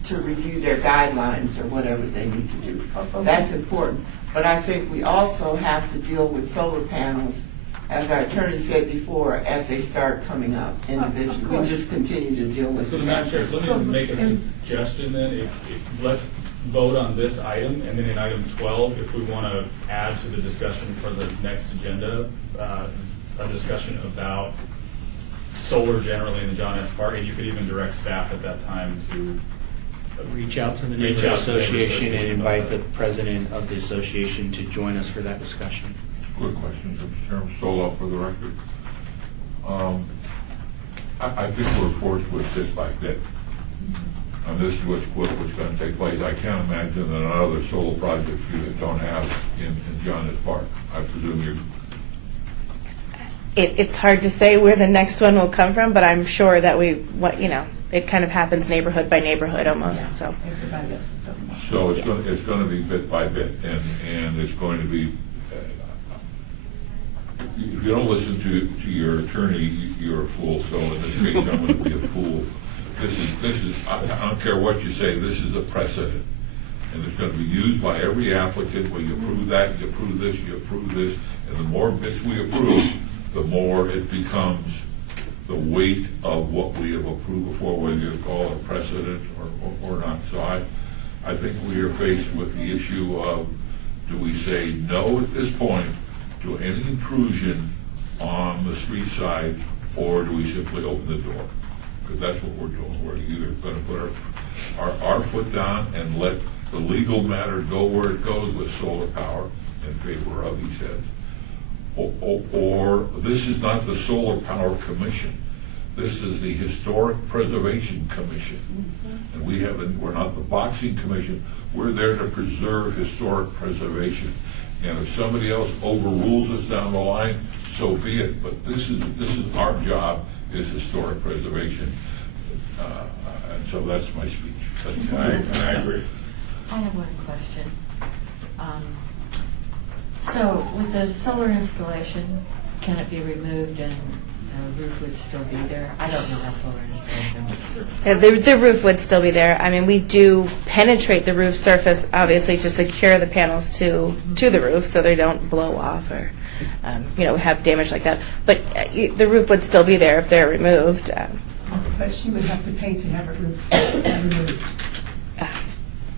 to review their guidelines or whatever they need to do. That's important. But I think we also have to deal with solar panels, as our attorney said before, as they start coming up individually. We just continue to deal with So, them. Madam Chair, let me make a suggestion then. If let's vote on this item, and then in item 12, if we want to add to the discussion for the next agenda, a discussion about solar generally in the John S. Park, and you could even direct staff at that time to Reach out to the Reach neighborhood out to the neighborhood association and association invite about the that. president of the association to join us for that discussion. Good question, Mr. Chairman. Solo for the record. I think we're forced with bit by bit. And this is what's going to take place. I can't imagine that another solar project you that don't have in John S. Park. I presume you. It's hard to say where the next one will come from, but I'm sure that it kind of happens neighborhood by neighborhood almost, so. Everybody else is talking about. So it's going to be bit by bit, and it's going to be. If you don't listen to your attorney, you're a fool. So in this case, I'm going to be a fool. This is. I don't care what you say. This is a precedent. and it's going to be used by every applicant. Well, you approve that, you approve this, you approve this, and the more bits we approve, the more it becomes the weight of what we have approved before, whether you call it precedent or not. So I think we are faced with the issue of, do we say no at this point to any intrusion on the street side, or do we simply open the door? Because that's what we're doing. We're either going to put our foot down and let the legal matter go where it goes with solar power in favor of, he says, or this is not the Solar Power Commission. This is the Historic Preservation Commission. And we're not the boxing commission. We're there to preserve historic preservation. And if somebody else overrules us down the line, so be it. But this is our job, is historic preservation. And so that's my speech. I agree. I have one question. So with the solar installation, can it be removed and the roof would still be there? I don't know how solar installation works. Yeah, the roof would still be there. I mean, we do penetrate the roof surface, obviously, to secure the panels to the roof so they don't blow off or, have damage like that. But the roof would still be there if they're removed. But she would have to pay to have it removed.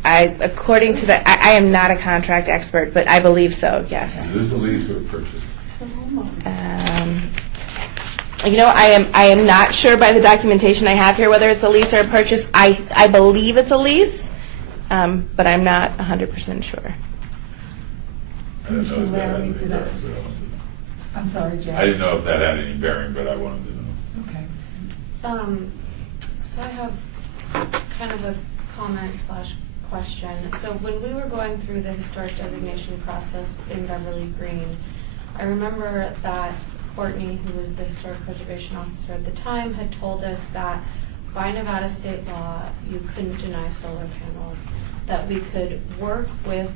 According to I am not a contract expert, but I believe so, yes. Is this a lease or a purchase? I am not sure by the documentation I have here whether it's a lease or a purchase. I believe it's a lease, but I'm not 100% sure. I didn't know if that had any bearing, but I wanted to know. I'm sorry, Jack. I didn't know if that had any bearing, but I wanted to know. Okay. So I have kind of a comment / question. So when we were going through the historic designation process in Beverly Green, I remember that Courtney, who was the historic preservation officer at the time, had told us that by Nevada state law, you couldn't deny solar panels, that we could work with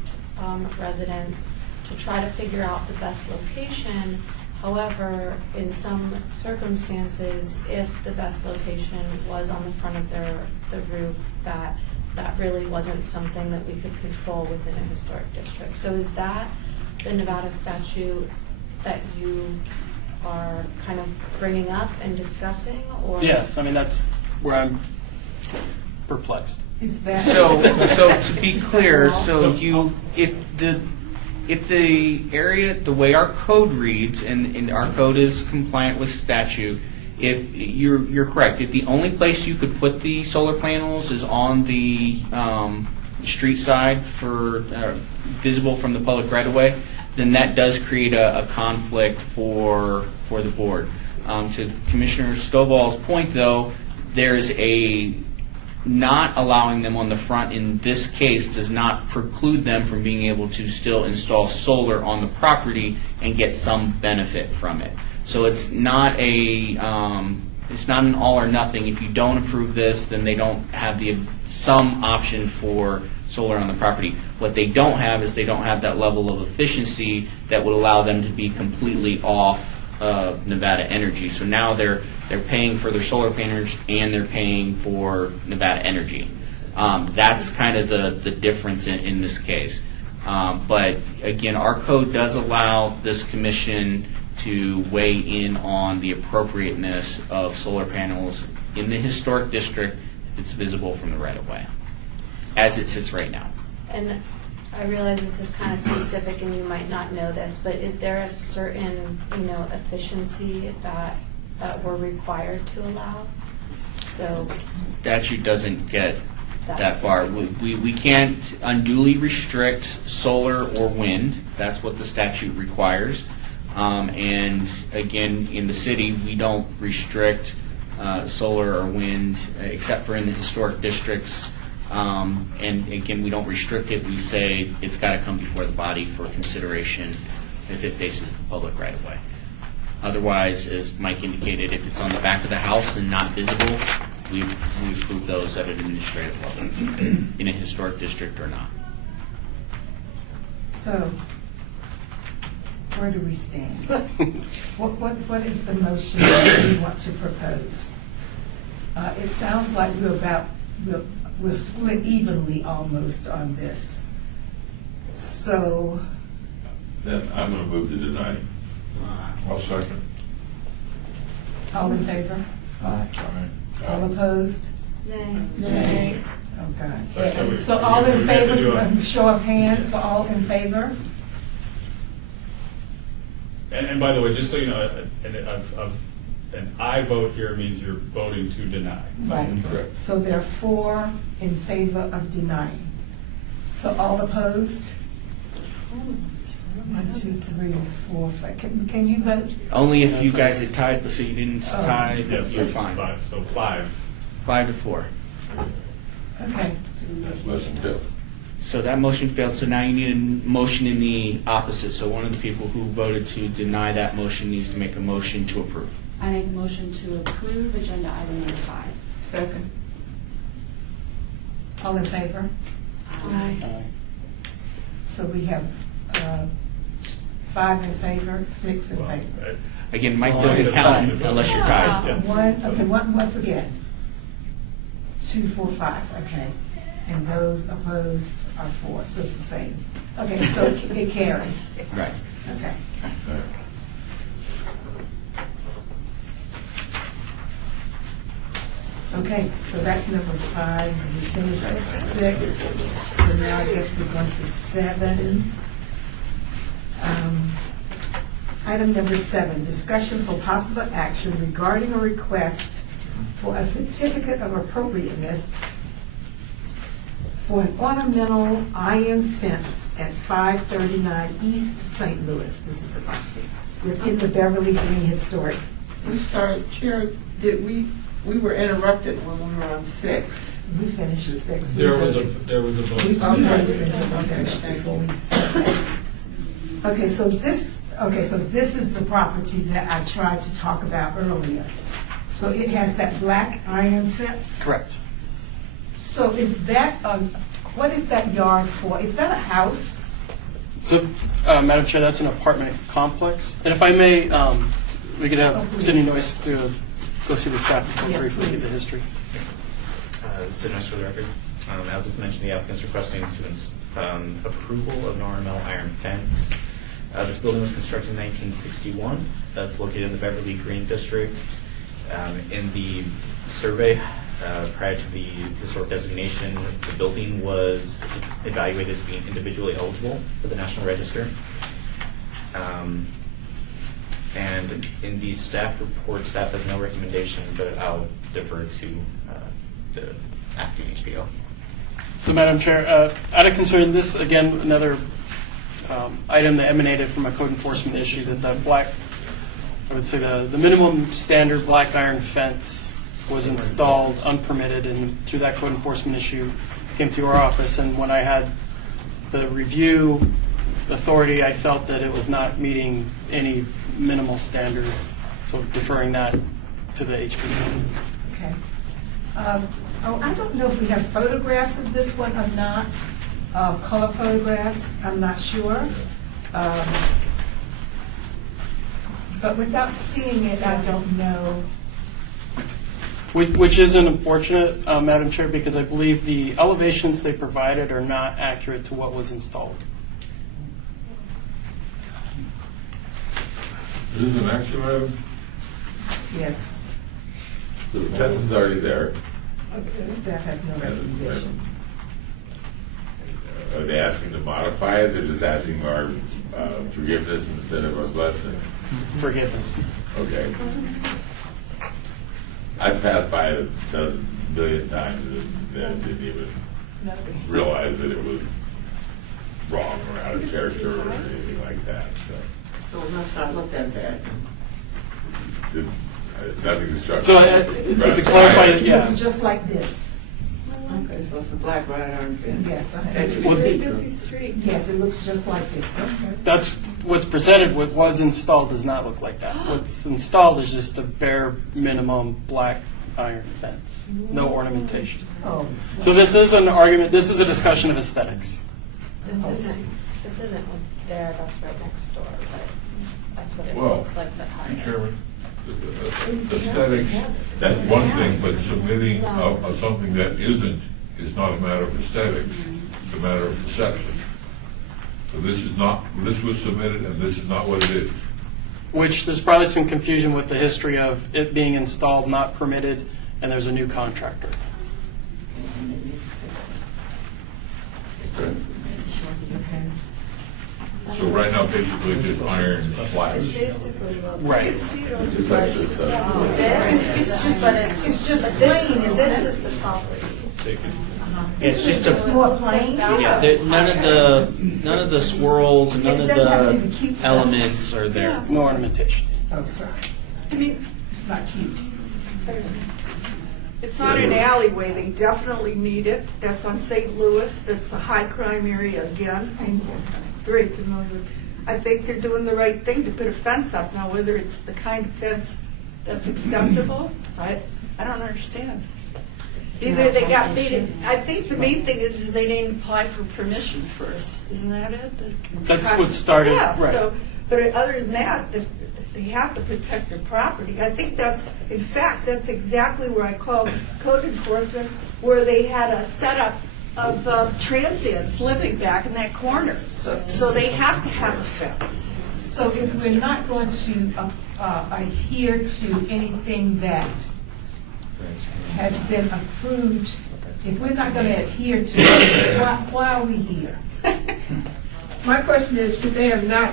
residents to try to figure out the best location. However, in some circumstances, if the best location was on the front of the roof, that really wasn't something that we could control within a historic district. So is that the Nevada statute that you are kind of bringing up and discussing, or? Yes, I mean, that's where I'm perplexed. Is that? So to be clear, if the area, the way our code reads, and our code is compliant with statute, if you're correct, if the only place you could put the solar panels is on the street side for visible from the public right of way, then that does create a conflict for the board. To Commissioner Stovall's point, though, there's not allowing them on the front in this case does not preclude them from being able to still install solar on the property and get some benefit from it. So it's not an all or nothing. If you don't approve this, then they don't have some option for solar on the property. What they don't have is they don't have that level of efficiency that would allow them to be completely off of Nevada Energy. So now they're paying for their solar panels and they're paying for Nevada Energy. That's kind of the difference in this case. But again, our code does allow this commission to weigh in on the appropriateness of solar panels in the historic district if it's visible from the right of way, as it sits right now. And I realize this is kind of specific and you might not know this, but is there a certain, efficiency that we're required to allow? So Statute doesn't get That's that far. We can't unduly restrict solar or wind. That's what the statute requires. And again, in the city, we don't restrict solar or wind except for in the historic districts. And again, we don't restrict it. We say it's got to come before the body for consideration if it faces the public right of way. Otherwise, as Mike indicated, if it's on the back of the house and not visible, we approve those at an administrative level in a historic district or not. So, where do we stand? What is the motion that we want to propose? It sounds like we're we're split evenly almost on this. So, Then I'm gonna move to deny. I'll second. all in favor? Aye. All opposed? Nay. Oh, God. So we- So all in we have to do favor, a- show of hands for all in favor? And by the way, just so you know, an aye vote here means you're voting to deny. Right. Correct. So there are 4 in favor of denying. So all opposed? 1, 2, 3, 4, 5. Can you vote? Only if you guys had tied, so you didn't Oh. tie, Yes, you're so fine. five. 5 to 4. Okay. Motion fails. So that motion failed, so now you need a motion in the opposite. So one of the people who voted to deny that motion needs to make a motion to approve. I make a motion to approve agenda item number 5. Second. All in favor? Aye. So we have 5 in favor, 6 in Well, favor. Again, Mike Well, doesn't it's count fine. unless you're tied. Yeah. Once again. 2, 4, 5, okay. And those opposed are 4, so it's the same. Okay, so it carries. Right. Okay. Okay, so that's number 5, and we finished 6. So now I guess we're going to 7. Item number 7, discussion for possible action regarding a request for a certificate of appropriateness for an ornamental iron fence at 539 East St. Louis. This is the property within the Beverly Green Historic. I'm sorry, Chair, we were interrupted when we were on 6. We finished at 6. There was a We vote. finished before we. Okay, so this is the property that I tried to talk about earlier. So it has that black iron fence. Correct. So is that, what is that yard for? Is that a house? So, Madam Chair, that's an apartment complex. And if I may, we could have please. Sidney Noyce to go through the staff report Yes, briefly, give the please. history. Sid Nice for the record. As was mentioned, the applicant's requesting approval of an ornamental iron fence. This building was constructed in 1961. That's located in the Beverly Green District. In the survey, prior to the historic designation, the building was evaluated as being individually eligible for the National Register. And in the staff report, staff has no recommendation, but I'll defer to the acting HPO. So, Madam Chair, out of concern, this, again, another item that emanated from a code enforcement issue, that the black, I would say the minimum standard black iron fence was installed unpermitted, and through that code enforcement issue, came to our office, and when I had the review authority, I felt that it was not meeting any minimal standard, so deferring that to the HPC. Okay. I don't know if we have photographs of this one or not, color photographs, I'm not sure. But without seeing it, I don't know. Which is unfortunate, Madam Chair, because I believe the elevations they provided are not accurate to what was installed. This is an action item? Yes. So the fence is already there. Staff has no recommendation. Are they asking to modify it? They're just asking our forgiveness instead of our blessing? Forgiveness. Okay. I've passed by it a billion times and didn't even realize that it was wrong or out of character or anything like that, so. So it must not look that bad. Nothing constructive. So, to clarify, It yeah. looks just like this. Okay, so it's a black wrought iron fence. Yes, That's Well, Busy street. yes, it looks just like this. That's what's presented. What was installed does not look like that. What's installed is just the bare minimum black iron fence, no ornamentation. Oh, So this is an argument. This is a discussion of aesthetics. This isn't what's there, that's right next door, but that's what it Well, looks like, but higher. Chairman, aesthetics, that's one thing, but submitting something that isn't is not a matter of aesthetics, it's a matter of perception. So this was submitted and this is not what it is. Which there's probably some confusion with the history of it being installed, not permitted, and there's a new contractor. Okay. So right now, basically, just iron slabs. Right. Just like this, It's just, but it's just plain, this is the property. It's just It's more plain. Yeah, none of the swirls, none of It doesn't have any cute the stuff. elements are there. No ornamentation. Oh, sorry. I mean, It's not cute. it's not an alleyway, they definitely need it. That's on St. Louis, that's a high crime area again. I'm very familiar with. I think they're doing the right thing to put a fence up. Now, whether it's the kind of fence that's acceptable, I don't understand. Either they got, I think the main thing is they didn't apply for permission first, isn't that it? That's what started, Yeah, right. so, but other than that, they have to protect their property. I think in fact, that's exactly where I called code enforcement, where they had a setup of transients living back in that corner. So they have to have a fence. So if we're not going to adhere to anything that has been approved, if we're not going to adhere to it, why are we here? My question is, should they have not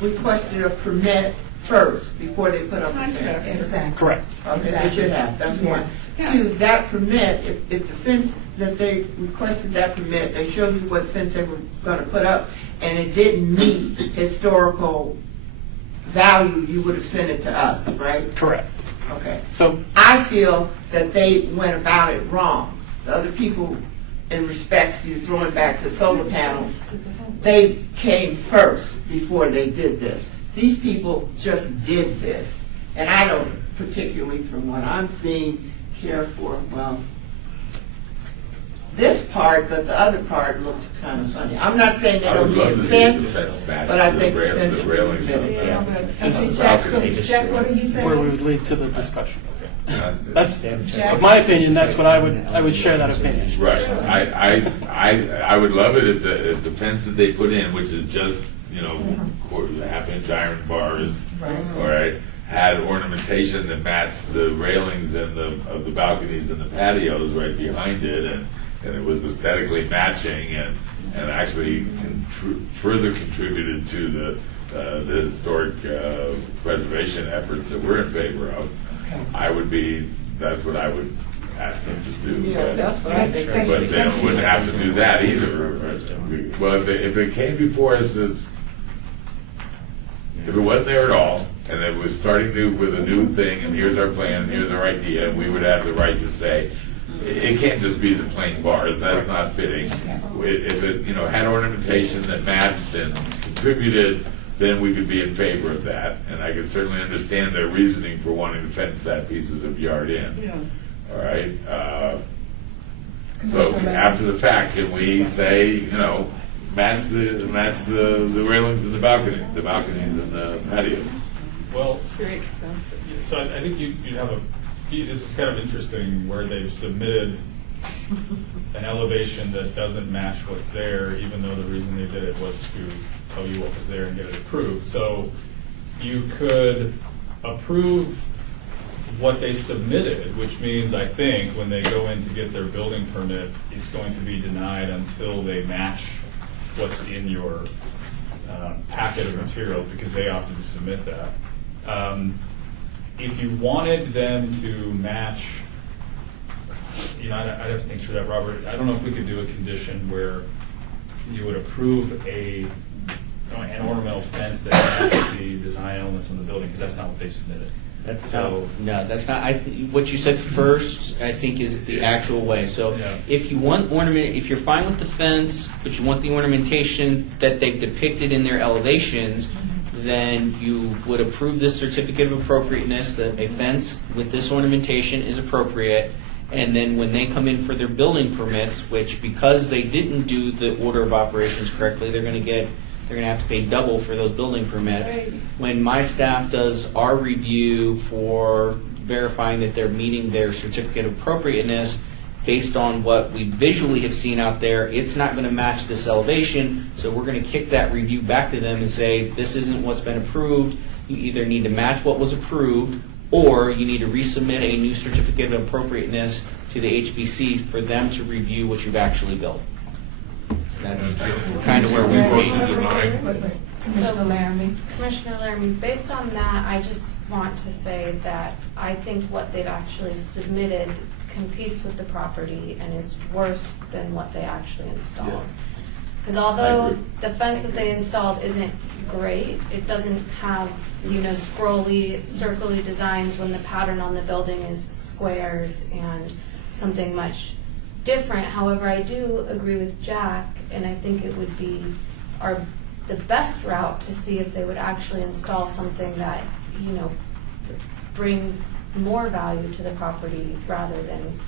requested a permit first before they put up a fence? Exactly. Correct. Okay, they should have, that's one. Yes. Two, that permit, if the fence that they requested that permit, they showed you what fence they were gonna put up, and it didn't meet historical value, you would have sent it to us, right? Correct. Okay. So I feel that they went about it wrong. The other people, in respects to throwing back the solar panels, they came first before they did this. These people just did this. And I don't particularly, from what I'm seeing, care for, well, this part, but the other part looks kind of funny. I'm not saying they I don't would need love a to see the fence, fence match but I the think rail- the fence the should be railings up big. there. It's Jack, what are you saying? where we would lead to the discussion. Uh, That's, in my opinion, that's what I would share that opinion. Right. I would love it if the fence that they put in, which is just, half-inch iron bars, all right, had ornamentation that matched the railings and of the balconies and the patios right behind it, and it was aesthetically matching and actually further contributed to the historic preservation efforts that we're in favor of. That's what I would ask them to do. Yeah, that's what I think. But they wouldn't have to do that either. Well, if it came before us as, if it wasn't there at all, and it was starting new with a new thing, and here's our plan, and here's our idea, we would have the right to say, it can't just be the plain bars, that's not fitting. If it, had ornamentation that matched and contributed, then we could be in favor of that. And I could certainly understand their reasoning for wanting to fence that pieces of yard in. Yes. All right? So after the fact, can we say, match the railings and the balconies and the patios? Well, It's very expensive. so I think you'd have this is kind of interesting where they've submitted an elevation that doesn't match what's there, even though the reason they did it was to tell you what was there and get it approved. So you could approve what they submitted, which means, I think, when they go in to get their building permit, it's going to be denied until they match what's in your packet of materials, because they opted to submit that. If you wanted them to match, I'd have to think through that, Robert. I don't know if we could do a condition where you would approve an ornamental fence that matches the design elements on the building, because that's not what they submitted. That's So- that's not. What you said first, I think, is the actual way. So, Yeah. if you want if you're fine with the fence, but you want the ornamentation that they've depicted in their elevations, then you would approve this certificate of appropriateness that a fence with this ornamentation is appropriate. And then when they come in for their building permits, which because they didn't do the order of operations correctly, they're going to have to pay double for those building permits. Right. When my staff does our review for verifying that they're meeting their certificate of appropriateness, based on what we visually have seen out there, it's not going to match this elevation, so we're going to kick that review back to them and say, this isn't what's been approved. You either need to match what was approved, or you need to resubmit a new certificate of appropriateness to the HBC for them to review what you've actually built. That's kind of where we would be. Commissioner Laramie? Commissioner Laramie, based on that, I just want to say that I think what they've actually submitted competes with the property and is worse than what they actually installed. Because although the fence that they installed isn't great, it doesn't have, scrolly, circly designs when the pattern on the building is squares and something much different. However, I do agree with Jack, and I think it would be the best route to see if they would actually install something that, brings more value to the property rather than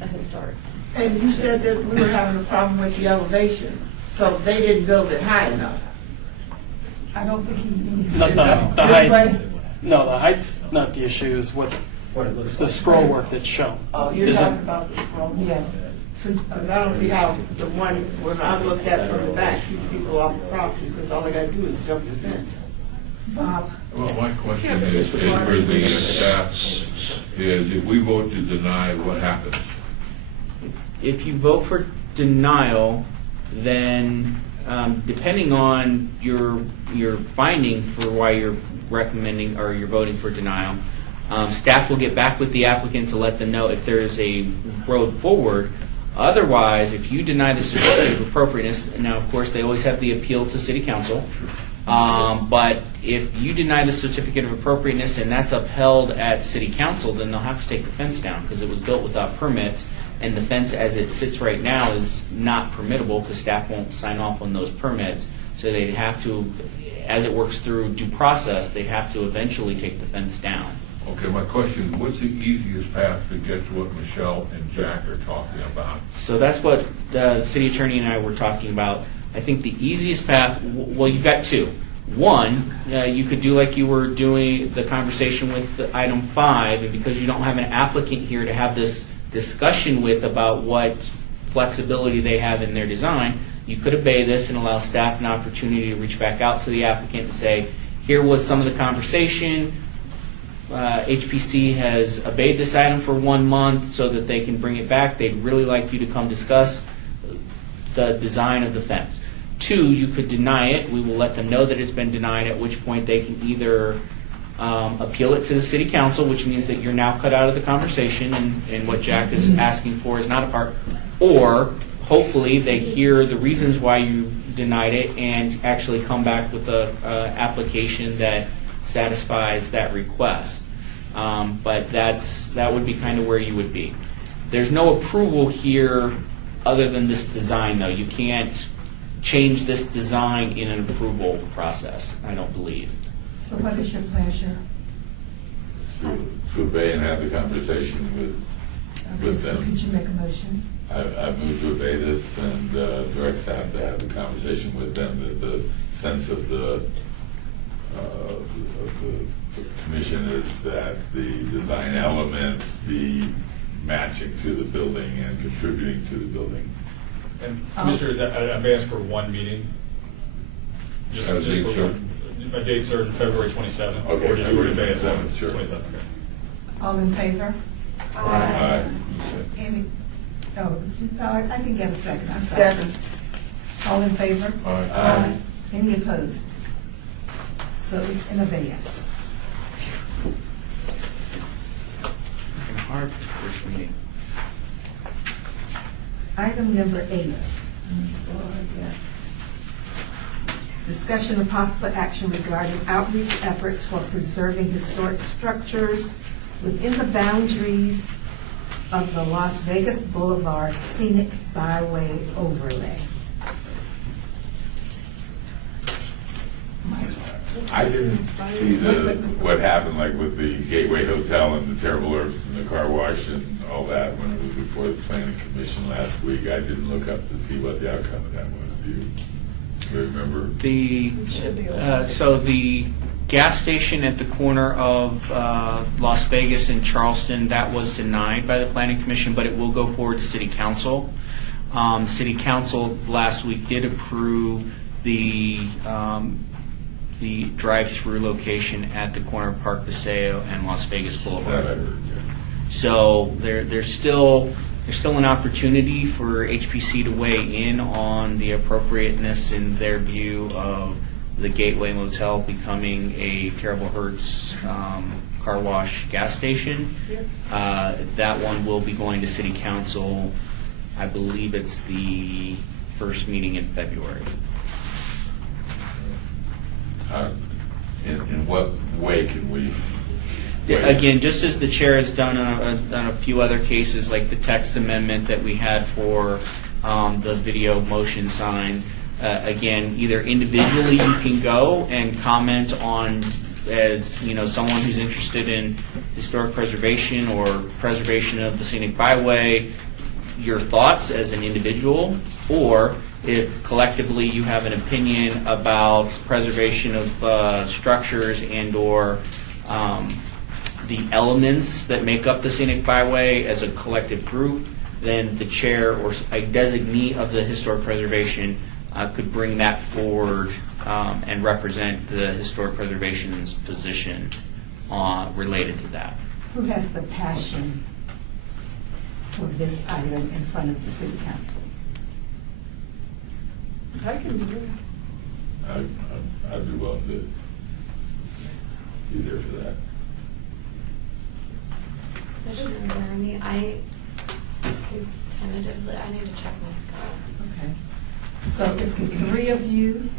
a historic. And you said that we were having a problem with the elevation, so they didn't build it high enough. I don't think he needs to. Not do the that. height. No, the height's not the issue. Is what the scroll work that's shown. Oh, you're Isn't- talking about the scroll? Yes. Because I don't see how the one, when I looked at from the back, keeps people off the property, because all they gotta do is jump the fence. Bob? Well, my question is for the staff, is if we vote to deny, what happens? If you vote for denial, then depending on your finding for why you're recommending or you're voting for denial, staff will get back with the applicant to let them know if there is a road forward. Otherwise, if you deny the certificate of appropriateness, now of course they always have the appeal to City Council, but if you deny the certificate of appropriateness and that's upheld at City Council, then they'll have to take the fence down because it was built without permits, and the fence as it sits right now is not permittable because staff won't sign off on those permits. So they'd have to, as it works through due process, they'd have to eventually take the fence down. Okay, my question is, what's the easiest path to get to what Michelle and Jack are talking about? So that's what the city attorney and I were talking about. I think the easiest path, well, you've got two. One, you could do like you were doing the conversation with the item 5, and because you don't have an applicant here to have this discussion with about what flexibility they have in their design, you could obey this and allow staff an opportunity to reach back out to the applicant and say, here was some of the conversation. HPC has obeyed this item for 1 month so that they can bring it back. They'd really like you to come discuss the design of the fence. 2, you could deny it. We will let them know that it's been denied, at which point they can either appeal it to the City Council, which means that you're now cut out of the conversation and what Jack is asking for is not a part, or hopefully they hear the reasons why you denied it and actually come back with a application that satisfies that request. But that would be kind of where you would be. There's no approval here other than this design, though. You can't change this design in an approval process, I don't believe. So what is your pleasure? To obey and have the conversation Okay, with so them. could you make a motion? I move to obey this and direct staff to have the conversation with them, that the sense of the commission is that the design elements be matching to the building and contributing to the building. And Commissioner, is that advanced for one meeting? Just A date for certain. a date certain, February 27th? Okay, Or did you already February say it? 27th, sure. 27th, okay. All in favor? Aye. Any, I can get a second, I'm sorry. Second. All in favor? Aye. Any opposed? So it's in abeyance. Kind of hard for the first meeting. Item number 8. Yes. Discussion of possible action regarding outreach efforts for preserving historic structures within the boundaries of the Las Vegas Boulevard Scenic Byway Overlay. I didn't see what happened like with the Gateway Hotel and the terrible earths and the car wash and all that when it was before the planning commission last week. I didn't look up to see what the outcome of that was. Do you remember? So the gas station at the corner of Las Vegas and Charleston, that was denied by the Planning Commission, but it will go forward to City Council. City Council last week did approve the drive-through location at the corner of Park Paseo and Las Vegas Boulevard. So there's still an opportunity for HPC to weigh in on the appropriateness in their view of the Gateway Motel becoming a Terrible Hertz car wash gas station. That one will be going to City Council. I believe it's the first meeting in February. In what way can we? Again, just as the chair has done on a few other cases, like the text amendment that we had for the video motion signs, again, either individually you can go and comment on, as you know, someone who's interested in historic preservation or preservation of the scenic byway, your thoughts as an individual, or if collectively you have an opinion about preservation of structures and or the elements that make up the scenic byway as a collective group, then the chair or a designee of the historic preservation could bring that forward and represent the historic preservation's position related to that. Who has the passion for this item in front of the city council? I can do it. I'd be willing to be there for that. That doesn't bother me. I could tentatively, I need to check my schedule. Okay. So if the three of you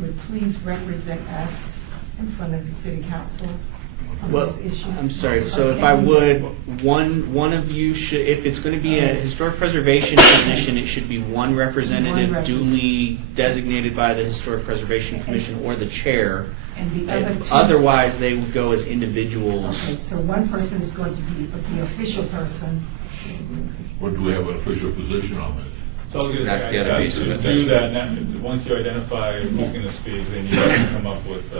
would please represent us in front of the city council on Well, this issue. I'm sorry, so if I would, one of you should, if it's going to be a historic preservation position, it should be one representative duly designated by the Historic Preservation Commission or the chair. And the other two. Otherwise, they would go as Okay, individuals. so one person is going to be the official person. What, do we have an official position on this? So I was gonna That's say, the other piece of just it. do that, now, once you identify who's going to speak, then you have to come up with,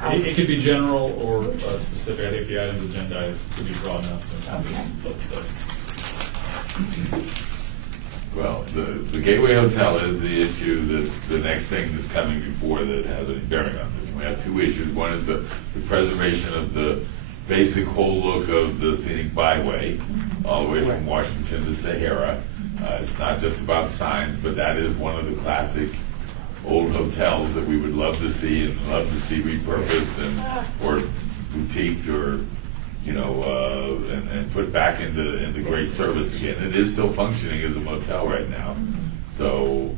it could be general or specific. I think the items agendized could be broad enough to encompass both those. Well, the Gateway Hotel is the issue that the next thing that's coming before that has any bearing on this. We have two issues. One is the preservation of the basic whole look of the scenic byway, all the way from Washington to Sahara. It's not just about signs, but that is one of the classic old hotels that we would love to see and love to see repurposed and or boutiqued or and put back into great service again. It is still functioning as a motel right now, so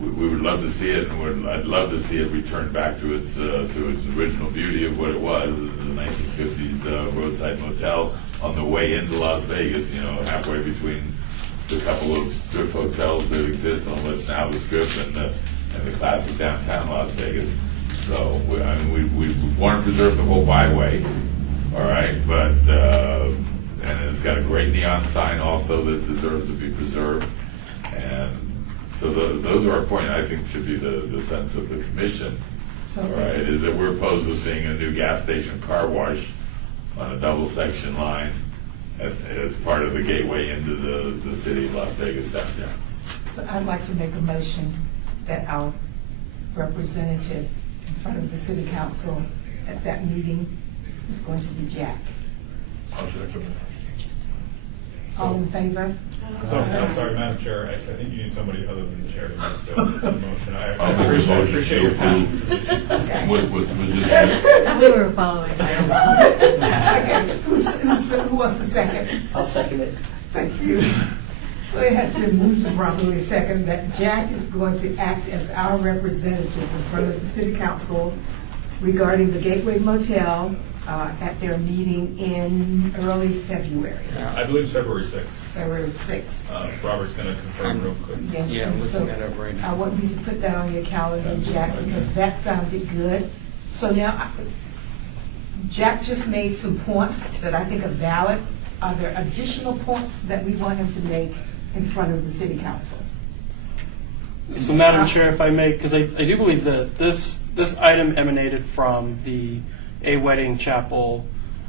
we would love to see it, and I'd love to see it return back to its original beauty of what it was, the 1950s roadside motel on the way into Las Vegas. Halfway between the couple of strip hotels that exist on what's now the Strip and the classic downtown Las Vegas. So we want to preserve the whole byway. All right, but and it's got a great neon sign also that deserves to be preserved, and so those are our point. I think should be the sense of the commission. All right, is that we're opposed to seeing a new gas station car wash on a double section line as part of the gateway into the city of Las Vegas downtown. So I'd like to make a motion that our representative in front of the city council at that meeting is going to be Jack. I'll second All in favor? So, I'm sorry, Madam Chair, I think you need somebody other than the chair to make the motion. I I'll make a motion appreciate to your approve. passion. With this, We were following. Okay, who wants the second? I'll second it. Thank you. So it has been moved and properly second that Jack is going to act as our representative in front of the city council regarding the Gateway Motel at their meeting in early February, I believe it's February 6th. February 6th. Robert's going to confirm real quick. Yes, Yeah, I'm and looking so at it right now. I want you to put that on your calendar, Jack, because that sounded good. So now, Jack just made some points that I think are valid. Are there additional points that we want him to make in front of the city council? So, Madam Chair, if I may, because I do believe that this this item emanated from the A Wedding Chapel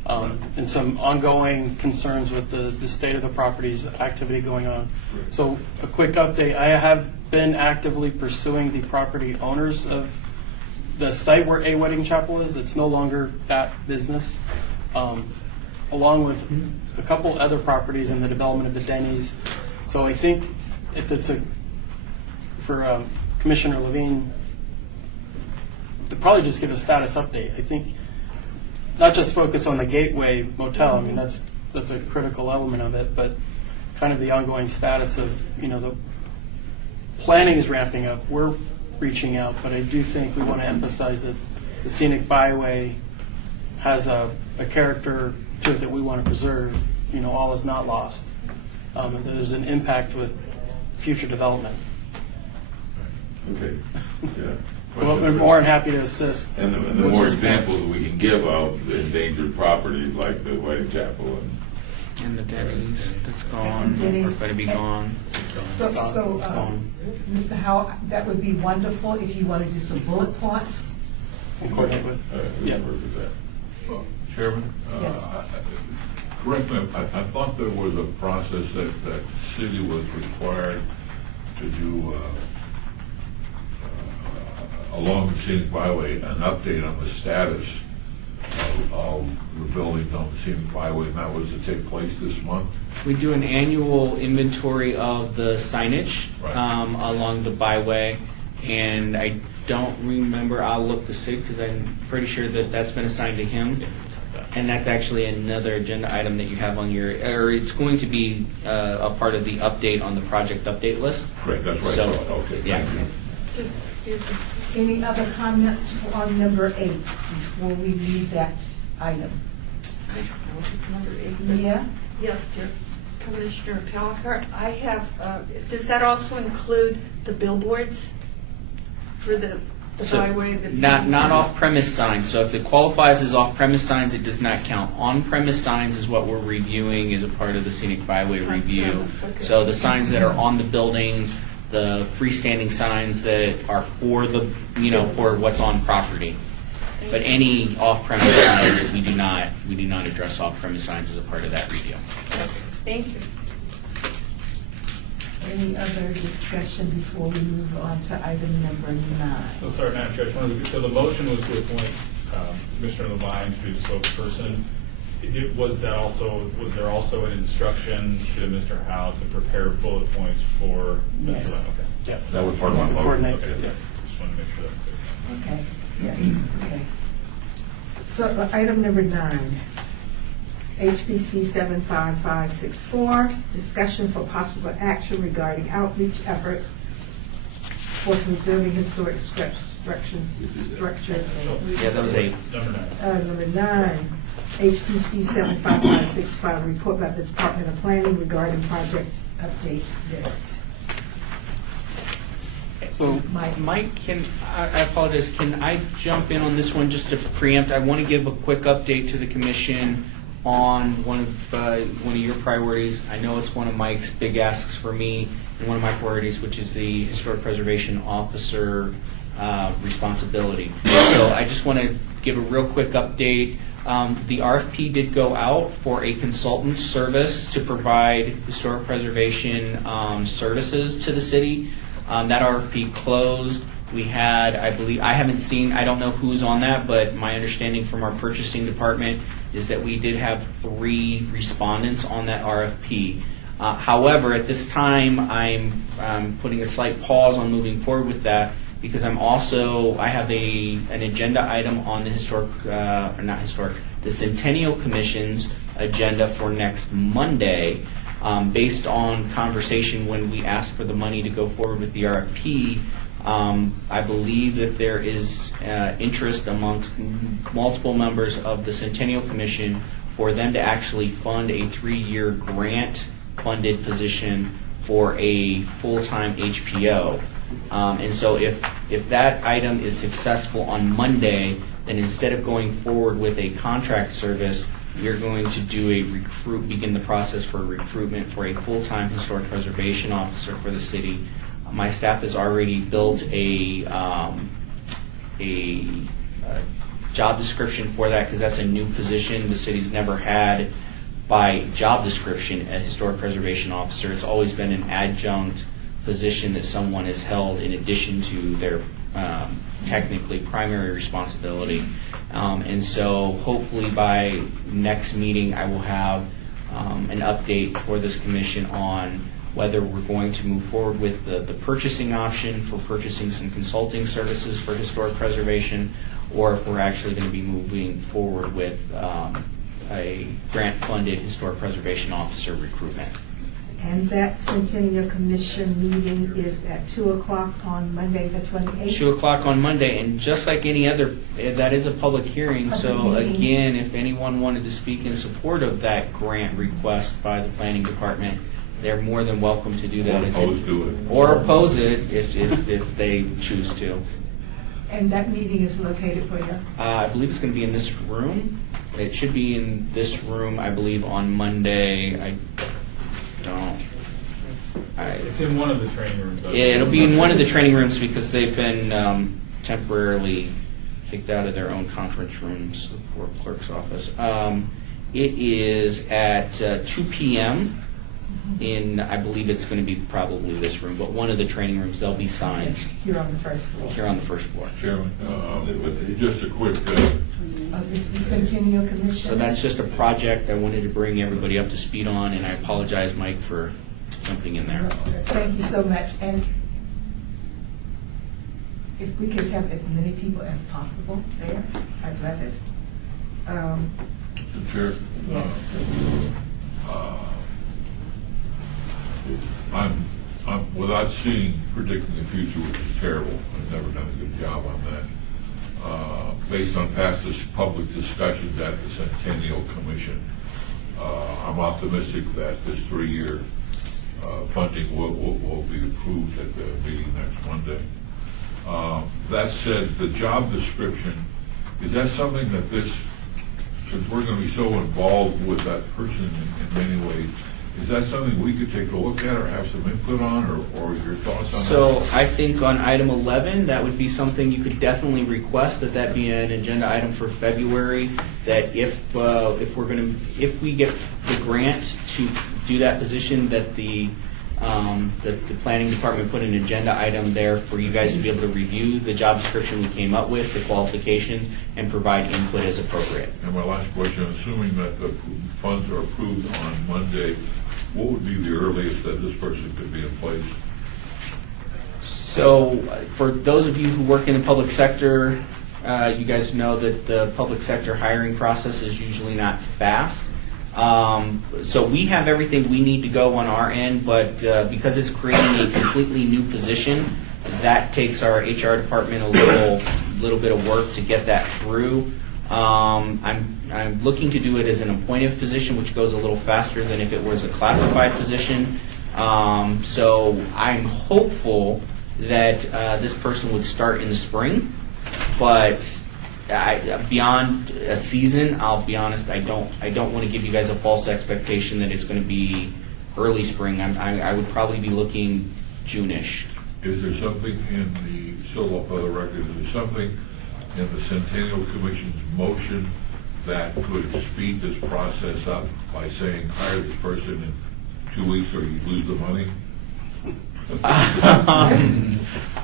and some ongoing concerns with the state of the property's activity going on. So a quick update, I have been actively pursuing the property owners of the site where A Wedding Chapel is. It's no longer that business. Along with a couple other properties in the development of the Denny's. So I think if it's for Commissioner Levine, to probably just give a status update. I think not just focus on the Gateway Motel. I mean, that's a critical element of it, but kind of the ongoing status of, the planning is ramping up. We're reaching out, but I do think we want to emphasize that the Scenic Byway has a character to it that we want to preserve. All is not lost. And there's an impact with future development. Okay, yeah. Well, we're more than happy to assist. And the more examples we can give of the endangered properties like the Wedding Chapel And the Denny's that's gone, or Denny's. going to be gone. So, Mr. Howell, that would be wonderful if you want to do some bullet points. And coordinate with. yeah. Chairman? Yes. Correct me, I thought there was a process that city was required to do along the Scenic Byway, an update on the status of the buildings on the Scenic Byway, and that was to take place this month? We do an annual inventory of the signage Right. Along the byway, and I don't remember, I'll look to see, because I'm pretty sure that that's been assigned to him. And that's actually another agenda item that you have on your, or it's going to be a part of the update on the project update list. Correct, that's what I So, thought, okay, yeah. thank you. Just, excuse me. Any other comments on number 8 before we leave that item? I don't know if it's number 8. but- Mia? Yes, dear Commissioner Pelicar, I have, does that also include the billboards for the So, byway? not off-premise signs. So if it qualifies as off-premise signs, it does not count. On-premise signs is what we're reviewing as a part of the Scenic Byway review. On-premise, okay. So the signs that are on the buildings, the freestanding signs that are for the, for what's on property. But any off-premise signs, we do not address off-premise signs as a part of that review. Thank you. Any other discussion before we move on to item number 9? So sorry, Madam Chair, so the motion was to appoint Commissioner Levine to be the spokesperson. Was there also an instruction to Mr. Howe to prepare bullet points for Mr. Yes. Levine? Okay. Yeah. That was part of my motion. Coordinate. Okay, Yeah. just wanted to make sure that's clear. Okay, yes, okay. So item number 9, HPC 75564, discussion for possible action regarding outreach efforts for conserving historic structures. Yeah, that was a Number 9, HPC 75565, report by the Department of Planning regarding project update list. So Mike, I apologize, can I jump in on this one just to preempt? I want to give a quick update to the commission on one of your priorities. I know it's one of Mike's big asks for me, and one of my priorities, which is the Historic Preservation Officer responsibility. So I just want to give a real quick update. The RFP did go out for a consultant service to provide historic preservation services to the city. That RFP closed. We had, I believe, I don't know who's on that, but my understanding from our purchasing department is that we did have 3 respondents on that RFP. However, at this time, I'm putting a slight pause on moving forward with that because I have an agenda item on the Centennial Commission's agenda for next Monday. Based on conversation when we asked for the money to go forward with the RFP, I believe that there is interest amongst multiple members of the Centennial Commission for them to actually fund a 3-year grant-funded position for a full-time HPO. And so if that item is successful on Monday, then instead of going forward with a contract service, we're going to begin the process for recruitment for a full-time historic preservation officer for the city. My staff has already built a a job description for that, because that's a new position. The city's never had by job description a historic preservation officer. It's always been an adjunct position that someone has held in addition to their technically primary responsibility. And so hopefully by next meeting, I will have an update for this commission on whether we're going to move forward with the purchasing option for purchasing some consulting services for historic preservation, or if we're actually going to be moving forward with a grant-funded historic preservation officer recruitment. And that Centennial Commission meeting is at 2 o'clock on Monday, the 28th? 2 o'clock on Monday, and just like any other, that is a public hearing, so Public meeting. again, if anyone wanted to speak in support of that grant request by the planning department, they're more than welcome to do that. Or opposed to it. Or oppose it if they choose to. And that meeting is located where? I believe it's going to be in this room. It should be in this room, I believe, on Monday. It's in one of the training rooms. Yeah, it'll be in one of the training rooms because they've been temporarily kicked out of their own conference rooms or clerk's office. It is at 2 p.m. in, I believe it's going to be probably this room, but one of the training rooms. There'll be signs Here on the first floor. here on the first floor. Chairman, just a quick, This is the Centennial Commission? So that's just a project I wanted to bring everybody up to speed on, and I apologize, Mike, for jumping in there. Thank you so much. And if we could have as many people as possible there, I'd love it. Mr. Chair. Yes, I'm, without predicting the future, which is terrible, I've never done a good job on that. Based on past public discussions at the Centennial Commission, I'm optimistic that this 3-year funding will be approved at the meeting next Monday. That said, the job description, is that something that since we're going to be so involved with that person in many ways, is that something we could take a look at or have some input on, or your thoughts on that? So I think on item 11, that would be something you could definitely request that be an agenda item for February. That if we get the grant to do that position, that the planning department put an agenda item there for you guys to be able to review the job description we came up with, the qualifications, and provide input as appropriate. And my last question, assuming that the funds are approved on Monday, what would be the earliest that this person could be in place? So for those of you who work in the public sector, you guys know that the public sector hiring process is usually not fast. So we have everything we need to go on our end, but because it's creating a completely new position, that takes our HR department a little bit of work to get that through. I'm looking to do it as an appointive position, which goes a little faster than if it was a classified position. So I'm hopeful that this person would start in the spring, but beyond a season, I'll be honest, I don't want to give you guys a false expectation that it's going to be early spring. I would probably be looking June-ish. Is there something in still up on the record, is there something in the Centennial Commission's motion that could speed this process up by saying, hire this person in 2 weeks or you lose the money?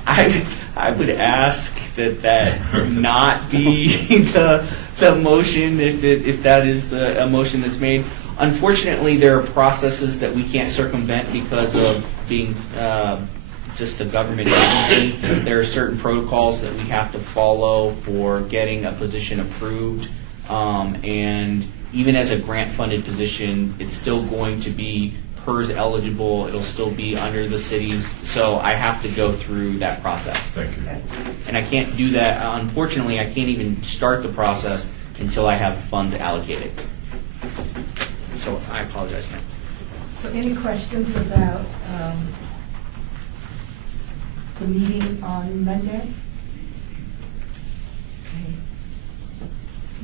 I would ask that not be the motion if that is the motion that's made. Unfortunately, there are processes that we can't circumvent because of being just a government agency. There are certain protocols that we have to follow for getting a position approved, and even as a grant-funded position, it's still going to be PERS eligible. It'll still be under the city's, so I have to go through that process. Thank you. And I can't do that. Unfortunately, I can't even start the process until I have funds allocated. So I apologize, ma'am. So any questions about the meeting on Monday? Okay.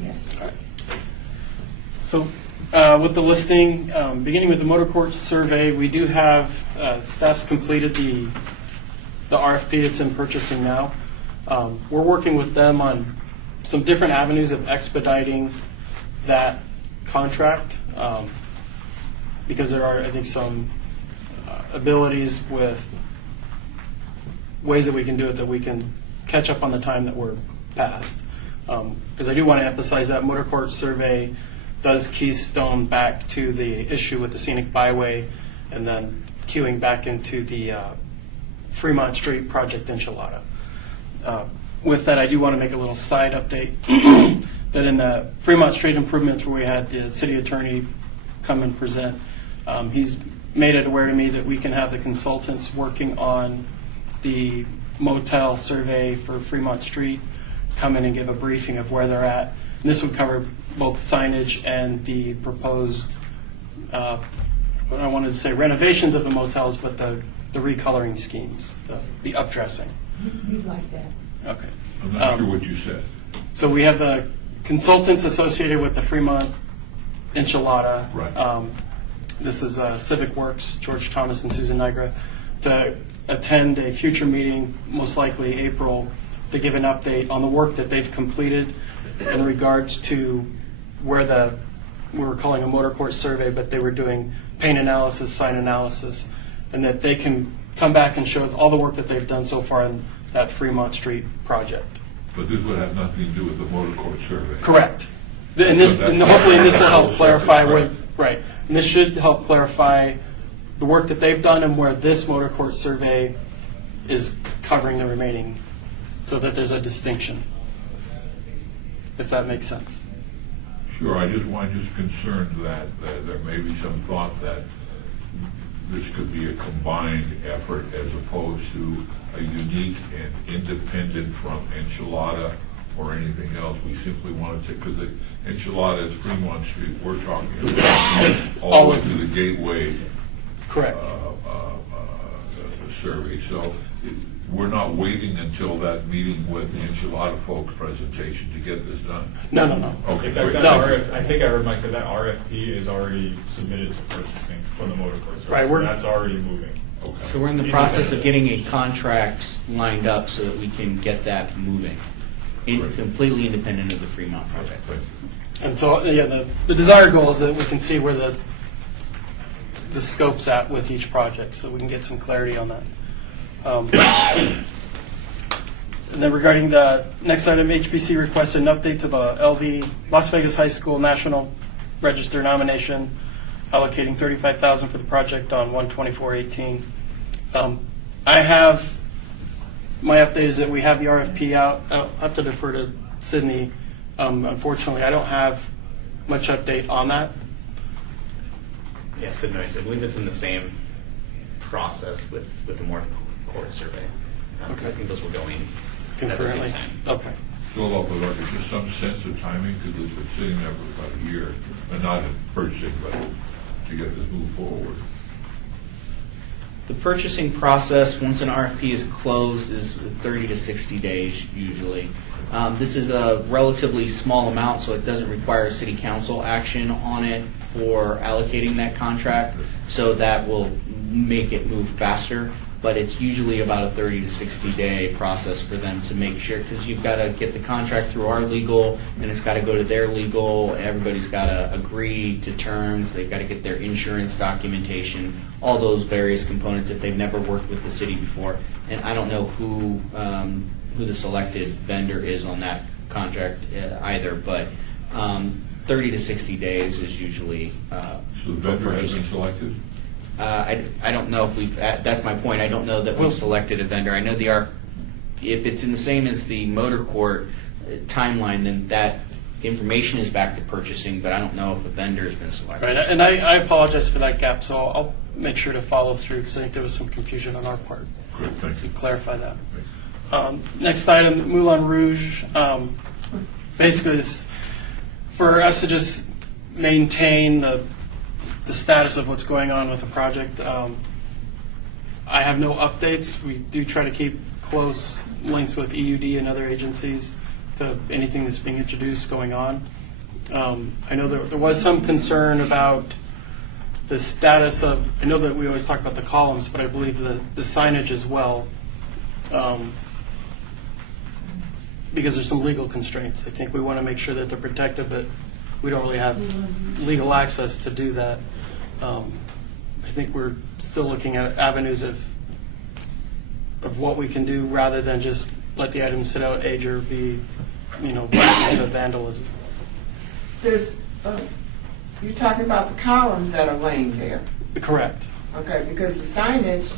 Yes. So with the listing, beginning with the motor court survey, we do have, staff's completed the RFP. It's in purchasing now. We're working with them on some different avenues of expediting that contract, because there are, I think, some abilities with ways that we can do it that we can catch up on the time that we're past. Because I do want to emphasize that motor court survey does keystone back to the issue with the scenic byway and then queuing back into the Fremont Street project enchilada. With that, I do want to make a little side update that in the Fremont Street improvements where we had the city attorney come and present, he's made it aware to me that we can have the consultants working on the motel survey for Fremont Street come in and give a briefing of where they're at. And this would cover both signage and the proposed, what I wanted to say, renovations of the motels, but the recoloring schemes, the updressing. We'd like that. Okay. I'm not sure what you said. So we have the consultants associated with the Fremont enchilada. Right. This is Civic Works, George Thomas and Susan Nigra, to attend a future meeting, most likely April, to give an update on the work that they've completed in regards to where we were calling a motor court survey, but they were doing paint analysis, sign analysis, and that they can come back and show all the work that they've done so far in that Fremont Street project. But this would have nothing to do with the motor court survey. Correct. And hopefully this will help clarify what, right. And this should help clarify the work that they've done and where this motor court survey is covering the remaining, so that there's a distinction, if that makes sense. Sure, I'm just concerned that there may be some thought that this could be a combined effort as opposed to a unique and independent from enchilada or anything else. We simply wanted to, because the enchilada is Fremont Street, we're talking about all the way to the gateway. Correct. Survey. So we're not waiting until that meeting with the enchilada folks presentation to get this done. No. Okay, In fact, great. I think I heard Mike say that RFP is already submitted to purchasing for the motor court service. Right, So that's already moving. Okay. So we're in the process of getting a contract lined up so that we can get that moving, Right. completely independent of the Fremont project. And so, yeah, the desired goal is that we can see where the scope's at with each project, so we can get some clarity on that. And then regarding the next item, HBC requested an update to the LV Las Vegas High School National Register nomination, allocating $35,000 for the project on 1/24/18. I have, my update is that we have the RFP out. I'll have to defer to Sydney. Unfortunately, I don't have much update on that. Yes, I believe it's in the same process with the motor court survey. I think those were going at the Concurrently? same time. Okay. So, there's just some sense of timing, because it's been sitting there for about a year, and not in purchasing, but to get this moved forward. The purchasing process, once an RFP is closed, is 30 to 60 days usually. This is a relatively small amount, so it doesn't require city council action on it for allocating that contract, so that will make it move faster. But it's usually about a 30 to 60 day process for them to make sure, because you've got to get the contract through our legal, and it's got to go to their legal, everybody's got to agree to terms, they've got to get their insurance documentation, all those various components if they've never worked with the city before. And I don't know who the selected vendor is on that contract either, but 30 to 60 days is usually So the vendor has been selected? I don't know if we've, that's my point, I don't know that we've selected a vendor. I know if it's in the same as the motor court timeline, then that information is back to purchasing, but I don't know if a vendor has been selected. Right, and I apologize for that gap, so I'll make sure to follow through, because I think there was some confusion on our part. Good, thank you. To clarify that. Next item, Moulin Rouge. Basically, it's for us to just maintain the status of what's going on with the project. I have no updates. We do try to keep close links with EUD and other agencies to anything that's being introduced going on. I know there was some concern about the status of, I know that we always talk about the columns, but I believe the signage as well. because there's some legal constraints. I think we want to make sure that they're protected, but we don't really have legal access to do that. I think we're still looking at avenues of what we can do rather than just let the items sit out, age, or be, victims of vandalism. There's, you're talking about the columns that are laying there. Correct. Okay, because the signage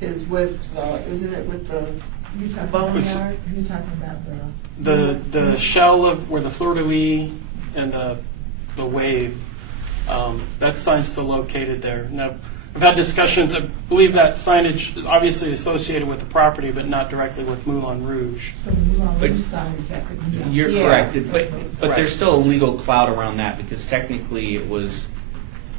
is with, isn't it with the You're talking boneyard? You're talking about the. The shell of where the fleur-de-lis and the wave, that sign's still located there. Now, I've had discussions, I believe that signage is obviously associated with the property, but not directly with Moulin Rouge. So the Moulin But- Rouge sign is that could be. You're Yeah. correct, but Right. there's still a legal cloud around that because technically it was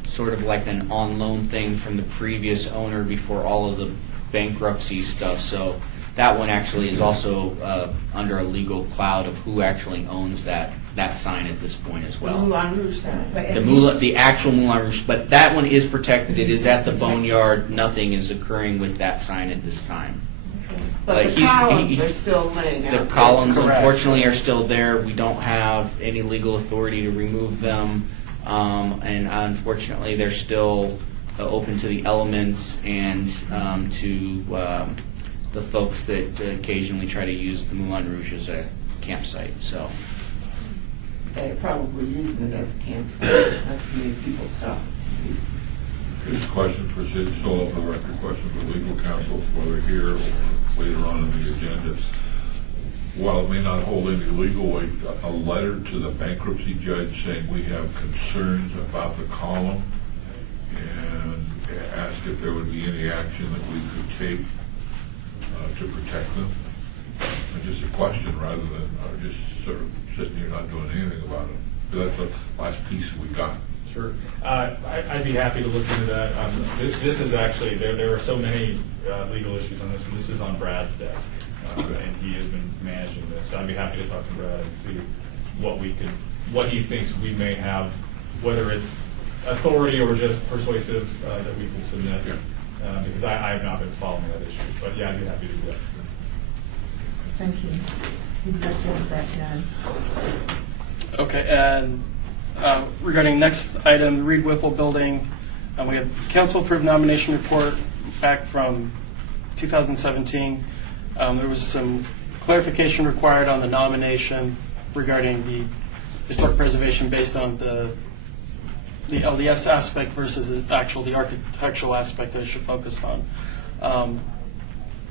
sort of like an on-loan thing from the previous owner before all of the bankruptcy stuff. So that one actually is also under a legal cloud of who actually owns that sign at this point as The well. Moulin Rouge sign. But at The least- the actual Moulin Rouge, but that one is protected. It is at the boneyard. Nothing is occurring with that sign at this time. But Like the he's- columns he- are still laying out. The there. columns Correct. unfortunately are still there. We don't have any legal authority to remove them. And unfortunately, they're still open to the elements and to the folks that occasionally try to use the Moulin Rouge as a campsite. So, They're probably using it as a campsite, not to make people stop. Here's a question for Sid Stoll, for the record, question for legal counsel, whether here or later on in the agenda. While it may not hold any legal weight, a letter to the bankruptcy judge saying we have concerns about the column and ask if there would be any action that we could take to protect them. And just a question rather than just sort of sitting here not doing anything about it. But that's the last piece we got. Sure. I'd be happy to look into that. This is actually, there are so many legal issues on this, and this is on Brad's desk. And he has been managing this. So I'd be happy to talk to Brad and see what he thinks we may have, whether it's authority or just persuasive that we can submit. Because I have not been following that issue. But yeah, I'd be happy to do that. Thank you. We'd like to have that done. Okay, and regarding next item, the Reed Whipple Building, we have council-approved nomination report back from 2017. There was some clarification required on the nomination regarding the historic preservation based on the LDS aspect versus the architectural aspect that I should focus on.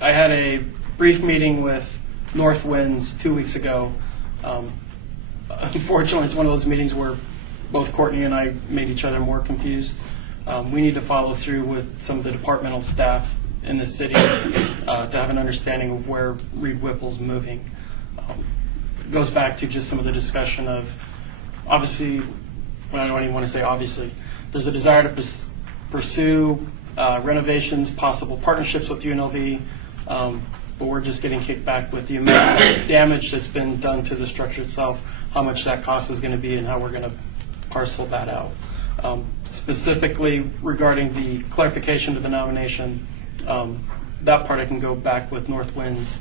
I had a brief meeting with North Winds 2 weeks ago. Unfortunately, it's one of those meetings where both Courtney and I made each other more confused. We need to follow through with some of the departmental staff in the city to have an understanding of where Reed Whipple's moving. It goes back to just some of the discussion of, obviously, well, I don't even want to say obviously, there's a desire to pursue renovations, possible partnerships with UNLV, but we're just getting kicked back with the amount of damage that's been done to the structure itself, how much that cost is going to be, and how we're going to parcel that out. Specifically regarding the clarification of the nomination, that part I can go back with North Winds,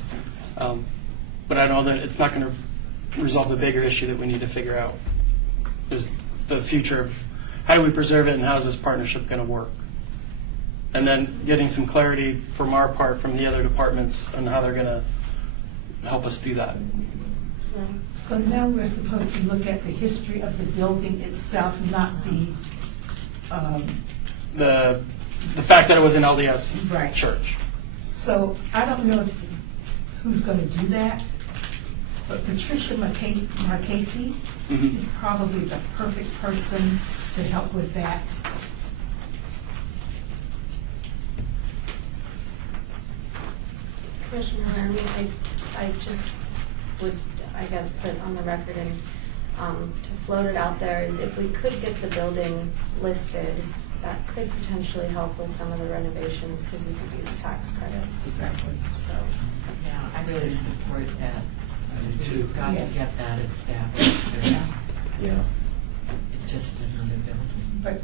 but I know that it's not going to resolve the bigger issue that we need to figure out. Is the future of how do we preserve it and how is this partnership going to work? And then getting some clarity from our part, from the other departments, on how they're going to help us do that. So now we're supposed to look at the history of the building itself, not The fact that it was an LDS Right. church. So I don't know who's going to do that, but Patricia Marchese Mhm. is probably the perfect person to help with that. Commissioner Laramie, I just would, I guess, put on the record and to float it out there is if we could get the building listed, that could potentially help with some of the renovations because we could use tax credits. Exactly. So, Yeah, I really support that. We've got to Yes. get that established. Yeah. It's just another building.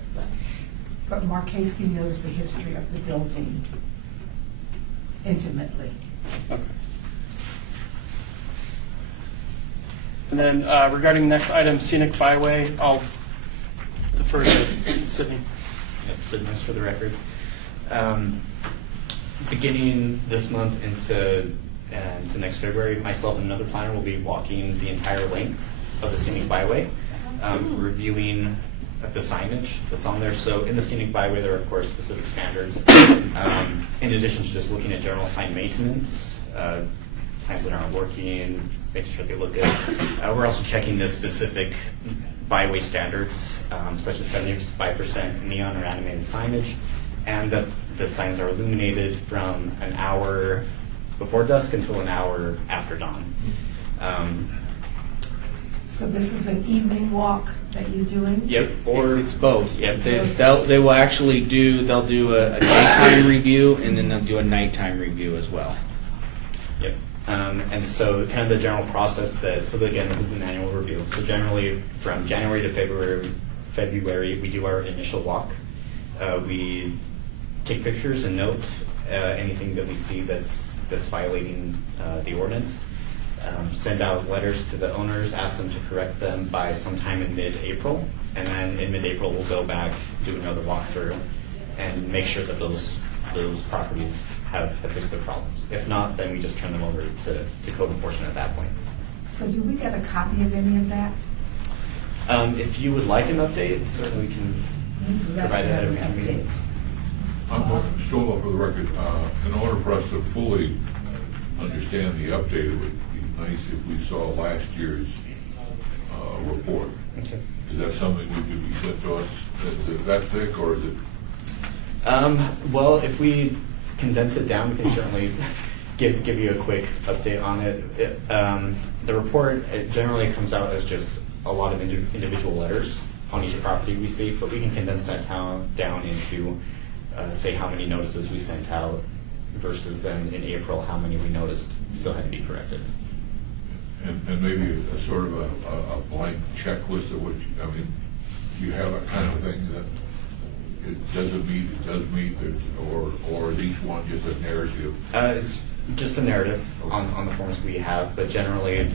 But Marchese knows the history of the building intimately. Okay. And then regarding next item, scenic byway, I'll defer to Sydney. Yep, Sid Nice for the record. Beginning this month into next February, myself and another planner will be walking the entire length of the scenic byway, reviewing the signage that's on there. So in the scenic byway, there are, of course, specific standards. In addition to just looking at general sign maintenance, signs that aren't working, making sure they look good. We're also checking the specific byway standards, such as 75% neon or animated signage, and that the signs are illuminated from an hour before dusk until an hour after dawn. So this is an evening walk that you're doing? Yep. Or It's both. Yep. They will actually they'll do a daytime review, and then they'll do a nighttime review as well. Yep. And so kind of the general process again, this is an annual review. So generally from January to February, we do our initial walk. We take pictures and note anything that we see that's violating the ordinance. Send out letters to the owners, ask them to correct them by sometime in mid-April. And then in mid-April, we'll go back, do another walkthrough, and make sure that those properties have fixed their problems. If not, then we just turn them over to code enforcement at that point. So do we get a copy of any of that? If you would like an update, certainly we can provide that at a future meeting. I'm still up for the record. In order for us to fully understand the update, it would be nice if we saw last year's report. Okay. Is that something we could be sent to us? Is it that thick, or is it? Well, if we condense it down, we can certainly give you a quick update on it. The report, it generally comes out as just a lot of individual letters on each property we see, but we can condense that down into, say, how many notices we sent out versus then in April, how many we noticed still had to be corrected. And maybe a sort of a blank checklist of which, I mean, you have a kind of thing that it doesn't meet, it does meet, or is each one just a narrative? It's just a narrative on the forms we have, but generally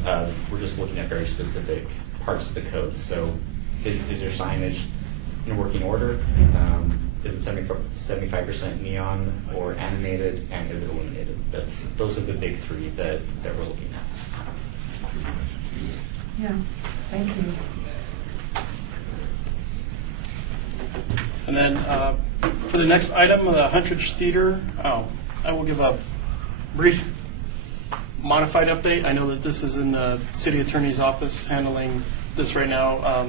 we're just looking at very specific parts of the code. So is your signage in working order? Is it 75% neon or animated, and is it illuminated? Those are the big three that we're looking at. Yeah, thank you. And then for the next item, the Huntridge Theater, I will give a brief modified update. I know that this is in the city attorney's office handling this right now.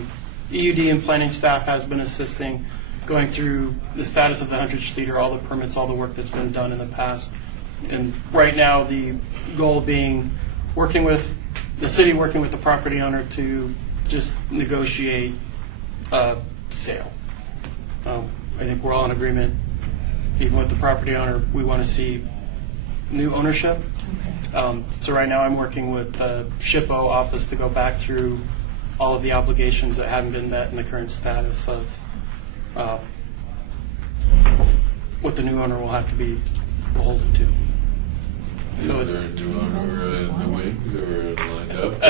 EUD and planning staff has been assisting, going through the status of the Huntridge Theater, all the permits, all the work that's been done in the past. And right now, the goal being working with the city, working with the property owner to just negotiate a sale. I think we're all in agreement, even with the property owner, we want to see new ownership. So right now I'm working with the SHPO office to go back through all of the obligations that haven't been met in the current status of what the new owner will have to be beholden to. So is there a new owner in the wings or lined up?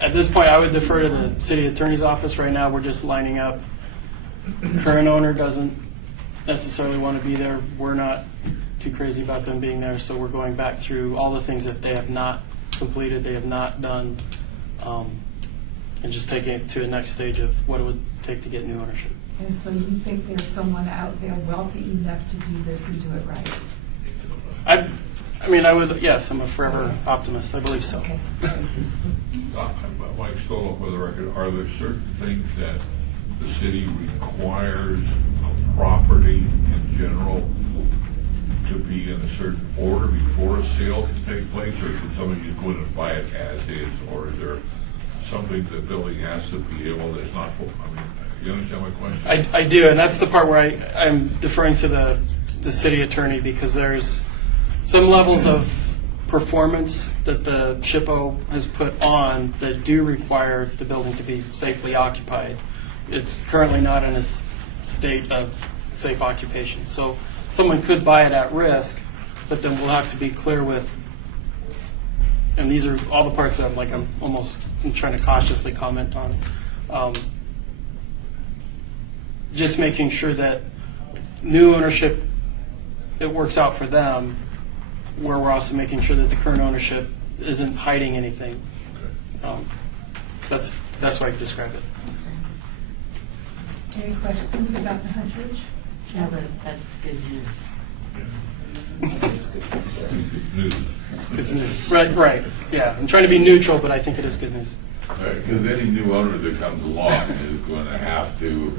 At this point, I would defer to the city attorney's office. Right now, we're just lining up. Current owner doesn't necessarily want to be there. We're not too crazy about them being there, so we're going back through all the things that they have not completed, they have not done, and just taking it to the next stage of what it would take to get new ownership. And so you think there's someone out there wealthy enough to do this and do it right? I mean, I would, yes, I'm a forever optimist. I believe so. Okay. Mike Stoloff for the record, are there certain things that the city requires a property in general to be in a certain order before a sale can take place, or can somebody just go in and buy it as is, or is there something the building has to be able that's not, I mean, you understand my question? I do, and that's the part where I'm deferring to the city attorney, because there's some levels of performance that the SHPO has put on that do require the building to be safely occupied. It's currently not in a state of safe occupation. So someone could buy it at risk, but then we'll have to be clear with, and these are all the parts that I'm almost I'm trying to cautiously comment on. Just making sure that new ownership, it works out for them, where we're also making sure that the current ownership isn't hiding anything. That's the best way I could describe it. Any questions about the Huntridge? Yeah, but that's good news. News. It's news. Right. Yeah, I'm trying to be neutral, but I think it is good news. Because any new owner that comes along is going to have to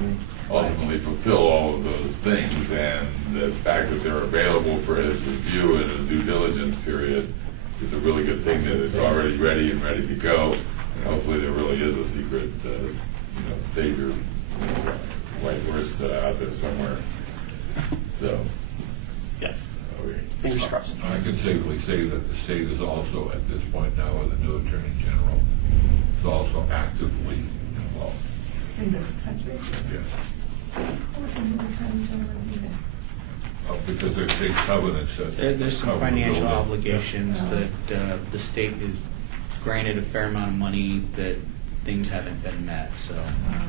ultimately fulfill all of those things, and the fact that they're available for his review in a due diligence period is a really good thing, that it's already ready and ready to go, and hopefully there really is a secret, savior, white horse out there somewhere. So, Yes. okay. Fingers crossed. I can safely say that the state is also, at this point now, with the new Attorney General, is also actively involved. In the Huntridge? Yes. How would the new Attorney General do that? Because there's state covenants that. There's some cover the financial building. obligations that the state is granted a fair amount of money that things haven't been met, so Oh,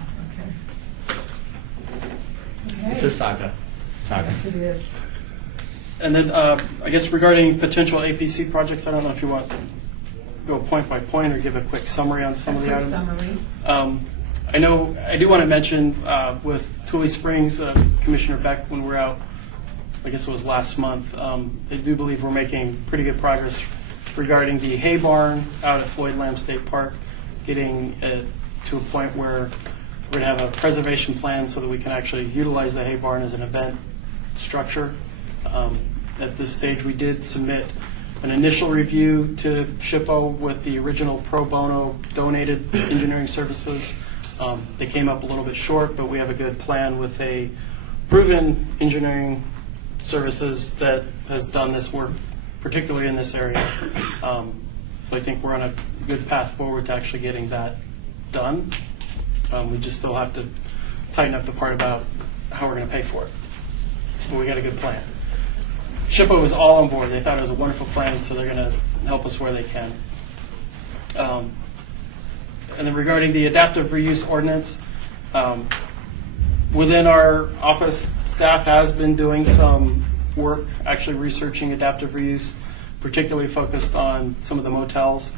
okay. it's a saga. Yes, it is. And then, I guess regarding potential APC projects, I don't know if you want to go point by point or give a quick summary on some of the Quick items. summary. I know, I do want to mention with Tule Springs, Commissioner Beck, when we were out, I guess it was last month, I do believe we're making pretty good progress regarding the hay barn out at Floyd Lamb State Park, getting to a point where we're going to have a preservation plan so that we can actually utilize the hay barn as an event structure. At this stage, we did submit an initial review to SHPO with the original pro bono donated engineering services. They came up a little bit short, but we have a good plan with a proven engineering services that has done this work, particularly in this area. So I think we're on a good path forward to actually getting that done. We just still have to tighten up the part about how we're going to pay for it. But we got a good plan. SHPO was all on board. They thought it was a wonderful plan, so they're going to help us where they can. And then regarding the adaptive reuse ordinance, within our office, staff has been doing some work, actually researching adaptive reuse, particularly focused on some of the motels,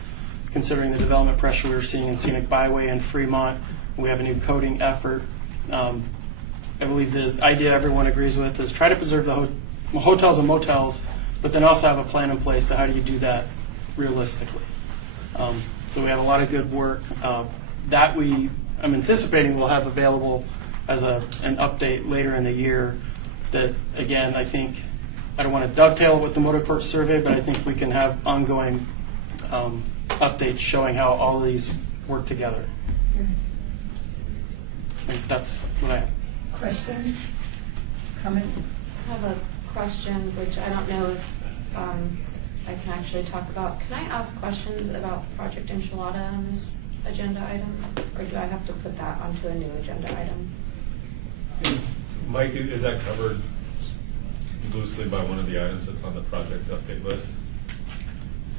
considering the development pressure we're seeing in Scenic Byway and Fremont. We have a new coding effort. I believe the idea everyone agrees with is try to preserve the hotels and motels, but then also have a plan in place. So how do you do that realistically? So we have a lot of good work that I'm anticipating we'll have available as an update later in the year. That again, I think I don't want to dovetail with the motor court survey, but I think we can have ongoing updates showing how all of these work together. I think that's what I have. Questions? Comments? I have a question, which I don't know if I can actually talk about. Can I ask questions about Project Enchilada on this agenda item? Or do I have to put that onto a new agenda item? Mike, is that covered loosely by one of the items that's on the project update list?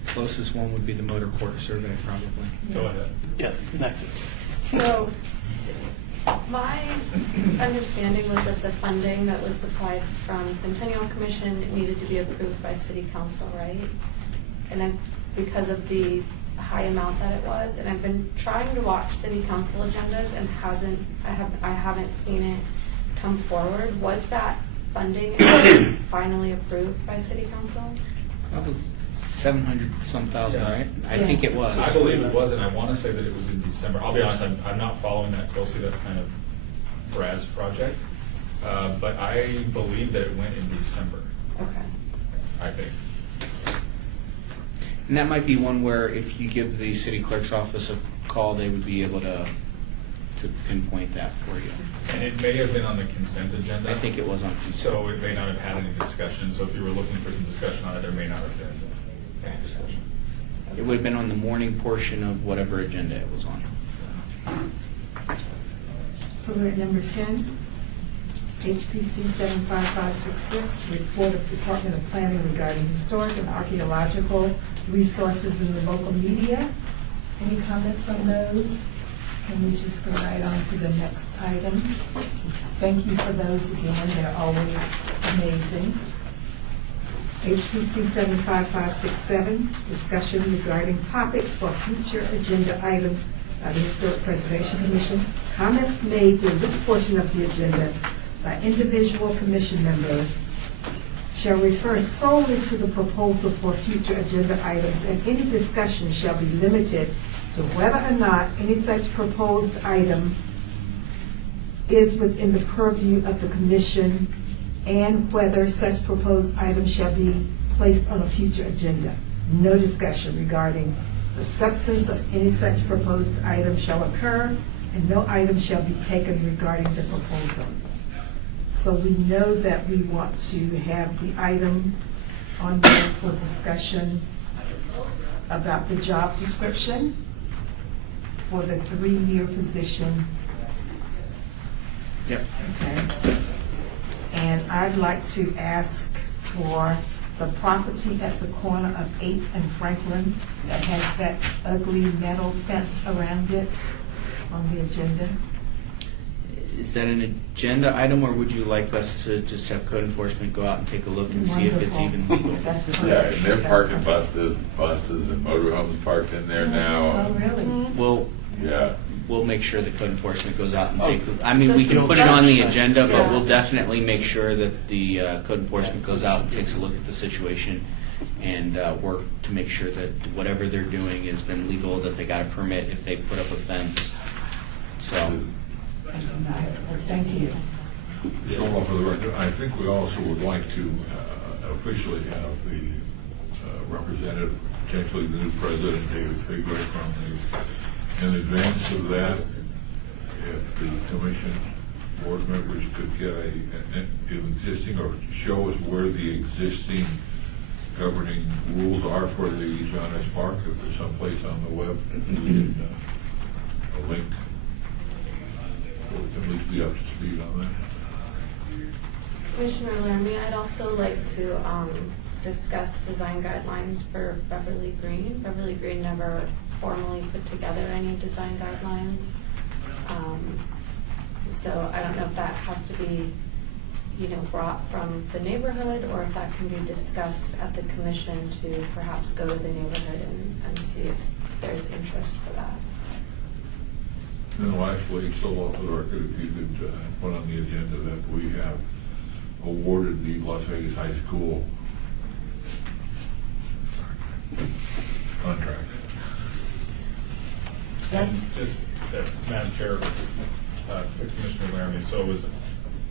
Closest one would be the motor court survey, probably. Go ahead. Yes, Nexus. So, my understanding was that the funding that was supplied from Centennial Commission needed to be approved by City Council, right? And because of the high amount that it was, and I've been trying to watch City Council agendas and I haven't seen it come forward. Was that funding finally approved by City Council? That was 700 some thousand, Yeah. right? I think it was. I believe it was, and I want to say that it was in December. I'll be honest, I'm not following that closely. That's kind of Brad's project. But I believe that it went in December, Okay. I think. And that might be one where if you give the city clerk's office a call, they would be able to pinpoint that for you. And it may have been on the consent agenda. I think it was on consent. So it may not have had any discussion. So if you were looking for some discussion on it, there may not have been any discussion. It would have been on the morning portion of whatever agenda it was on. So we're at number 10, HPC 75566, report of Department of Planning regarding historic and archaeological resources in the local media. Any comments on those? Can we just go right on to the next item? Thank you for those again, they're always amazing. HPC 75567, discussion regarding topics for future agenda items by the Historic Preservation Commission. Comments made during this portion of the agenda by individual commission members shall refer solely to the proposal for future agenda items, and any discussion shall be limited to whether or not any such proposed item is within the purview of the commission and whether such proposed item shall be placed on a future agenda. No discussion regarding the substance of any such proposed item shall occur, and no item shall be taken regarding the proposal. So we know that we want to have the item on there for discussion about the job description for the 3-year position. Yep. Okay. And I'd like to ask for the property at the corner of 8th and Franklin that has that ugly metal fence around it on the agenda. Is that an agenda item, or would you like us to just have code enforcement go out and take a look and see if it's Wonderful. even legal? That's perfect. Yeah, and they're parking That's buses and motorhomes parked in there perfect. now. Oh, really? Yeah. We'll make sure that code enforcement goes out and take, I mean, we can put it on the agenda, but we'll definitely make sure that the code enforcement goes out and takes a look at the situation and work to make sure that whatever they're doing has been legal, that they got a permit if they put up a fence. So, Thank you. So, for the record, I think we also would like to officially have the representative, potentially the new president, David Figler, from the, in advance of that, if the commission board members could get an existing, or show us where the existing governing rules are for the John S. Park, if there's someplace on the web, we can, a link. So we can at least be up to speed on that. Commissioner Laramie, I'd also like to discuss design guidelines for Beverly Green. Beverly Green never formally put together any design guidelines. So I don't know if that has to be, brought from the neighborhood, or if that can be discussed at the commission to perhaps go to the neighborhood and see if there's interest for that. And lastly, so off the record, if you could put on the agenda that we have awarded the Las Vegas High School contract. Just, Madam Chair, to Commissioner Laramie, so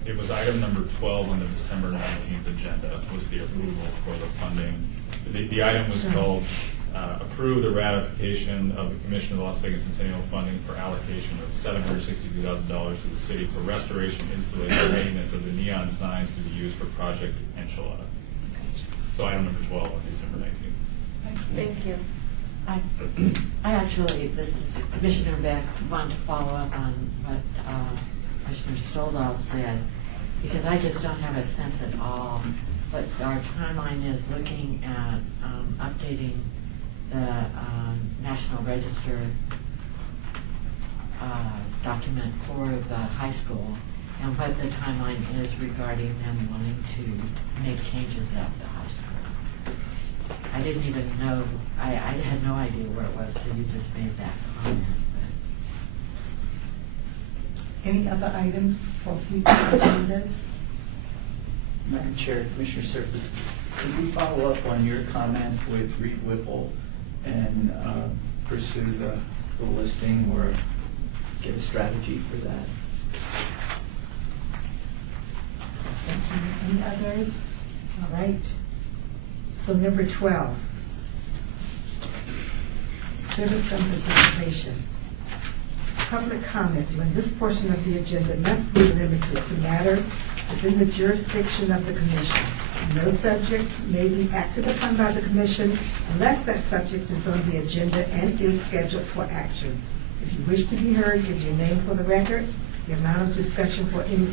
it was item number 12 on the December 19th agenda, was the approval for the funding. The item was called approve the ratification of the Commission of the Las Vegas Centennial funding for allocation of $762,000 to the city for restoration, installation, and maintenance of the neon signs to be used for Project Enchilada. So item number 12 on December 19th. Thank you. I actually, this is Commissioner Beck, want to follow up on what Commissioner Stoldal said, because I just don't have a sense at all what our timeline is looking at updating the National Register document for the high school, and what the timeline is regarding them wanting to make changes at the high school. I didn't even know, I had no idea where it was till you just made that comment. Any other items for future agendas? Madam Chair, Commissioner Surface, could we follow up on your comment with Reed Whipple and pursue the listing or get a strategy for that? Thank you. Any others? All right. So number 12, citizen participation. Public comment during this portion of the agenda must be limited to matters within the jurisdiction of the commission. No subject may be acted upon by the commission unless that subject is on the agenda and is scheduled for action. If you wish to be heard, give your name for the record, the amount of discussion for any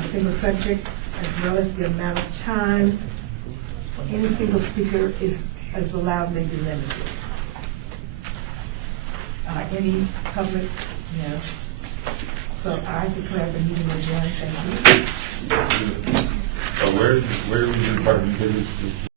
single subject, as well as the amount of time for any single speaker is allowed may be limited. Any public? No. So I declare the meeting adjourned. Thank you. So where was your department?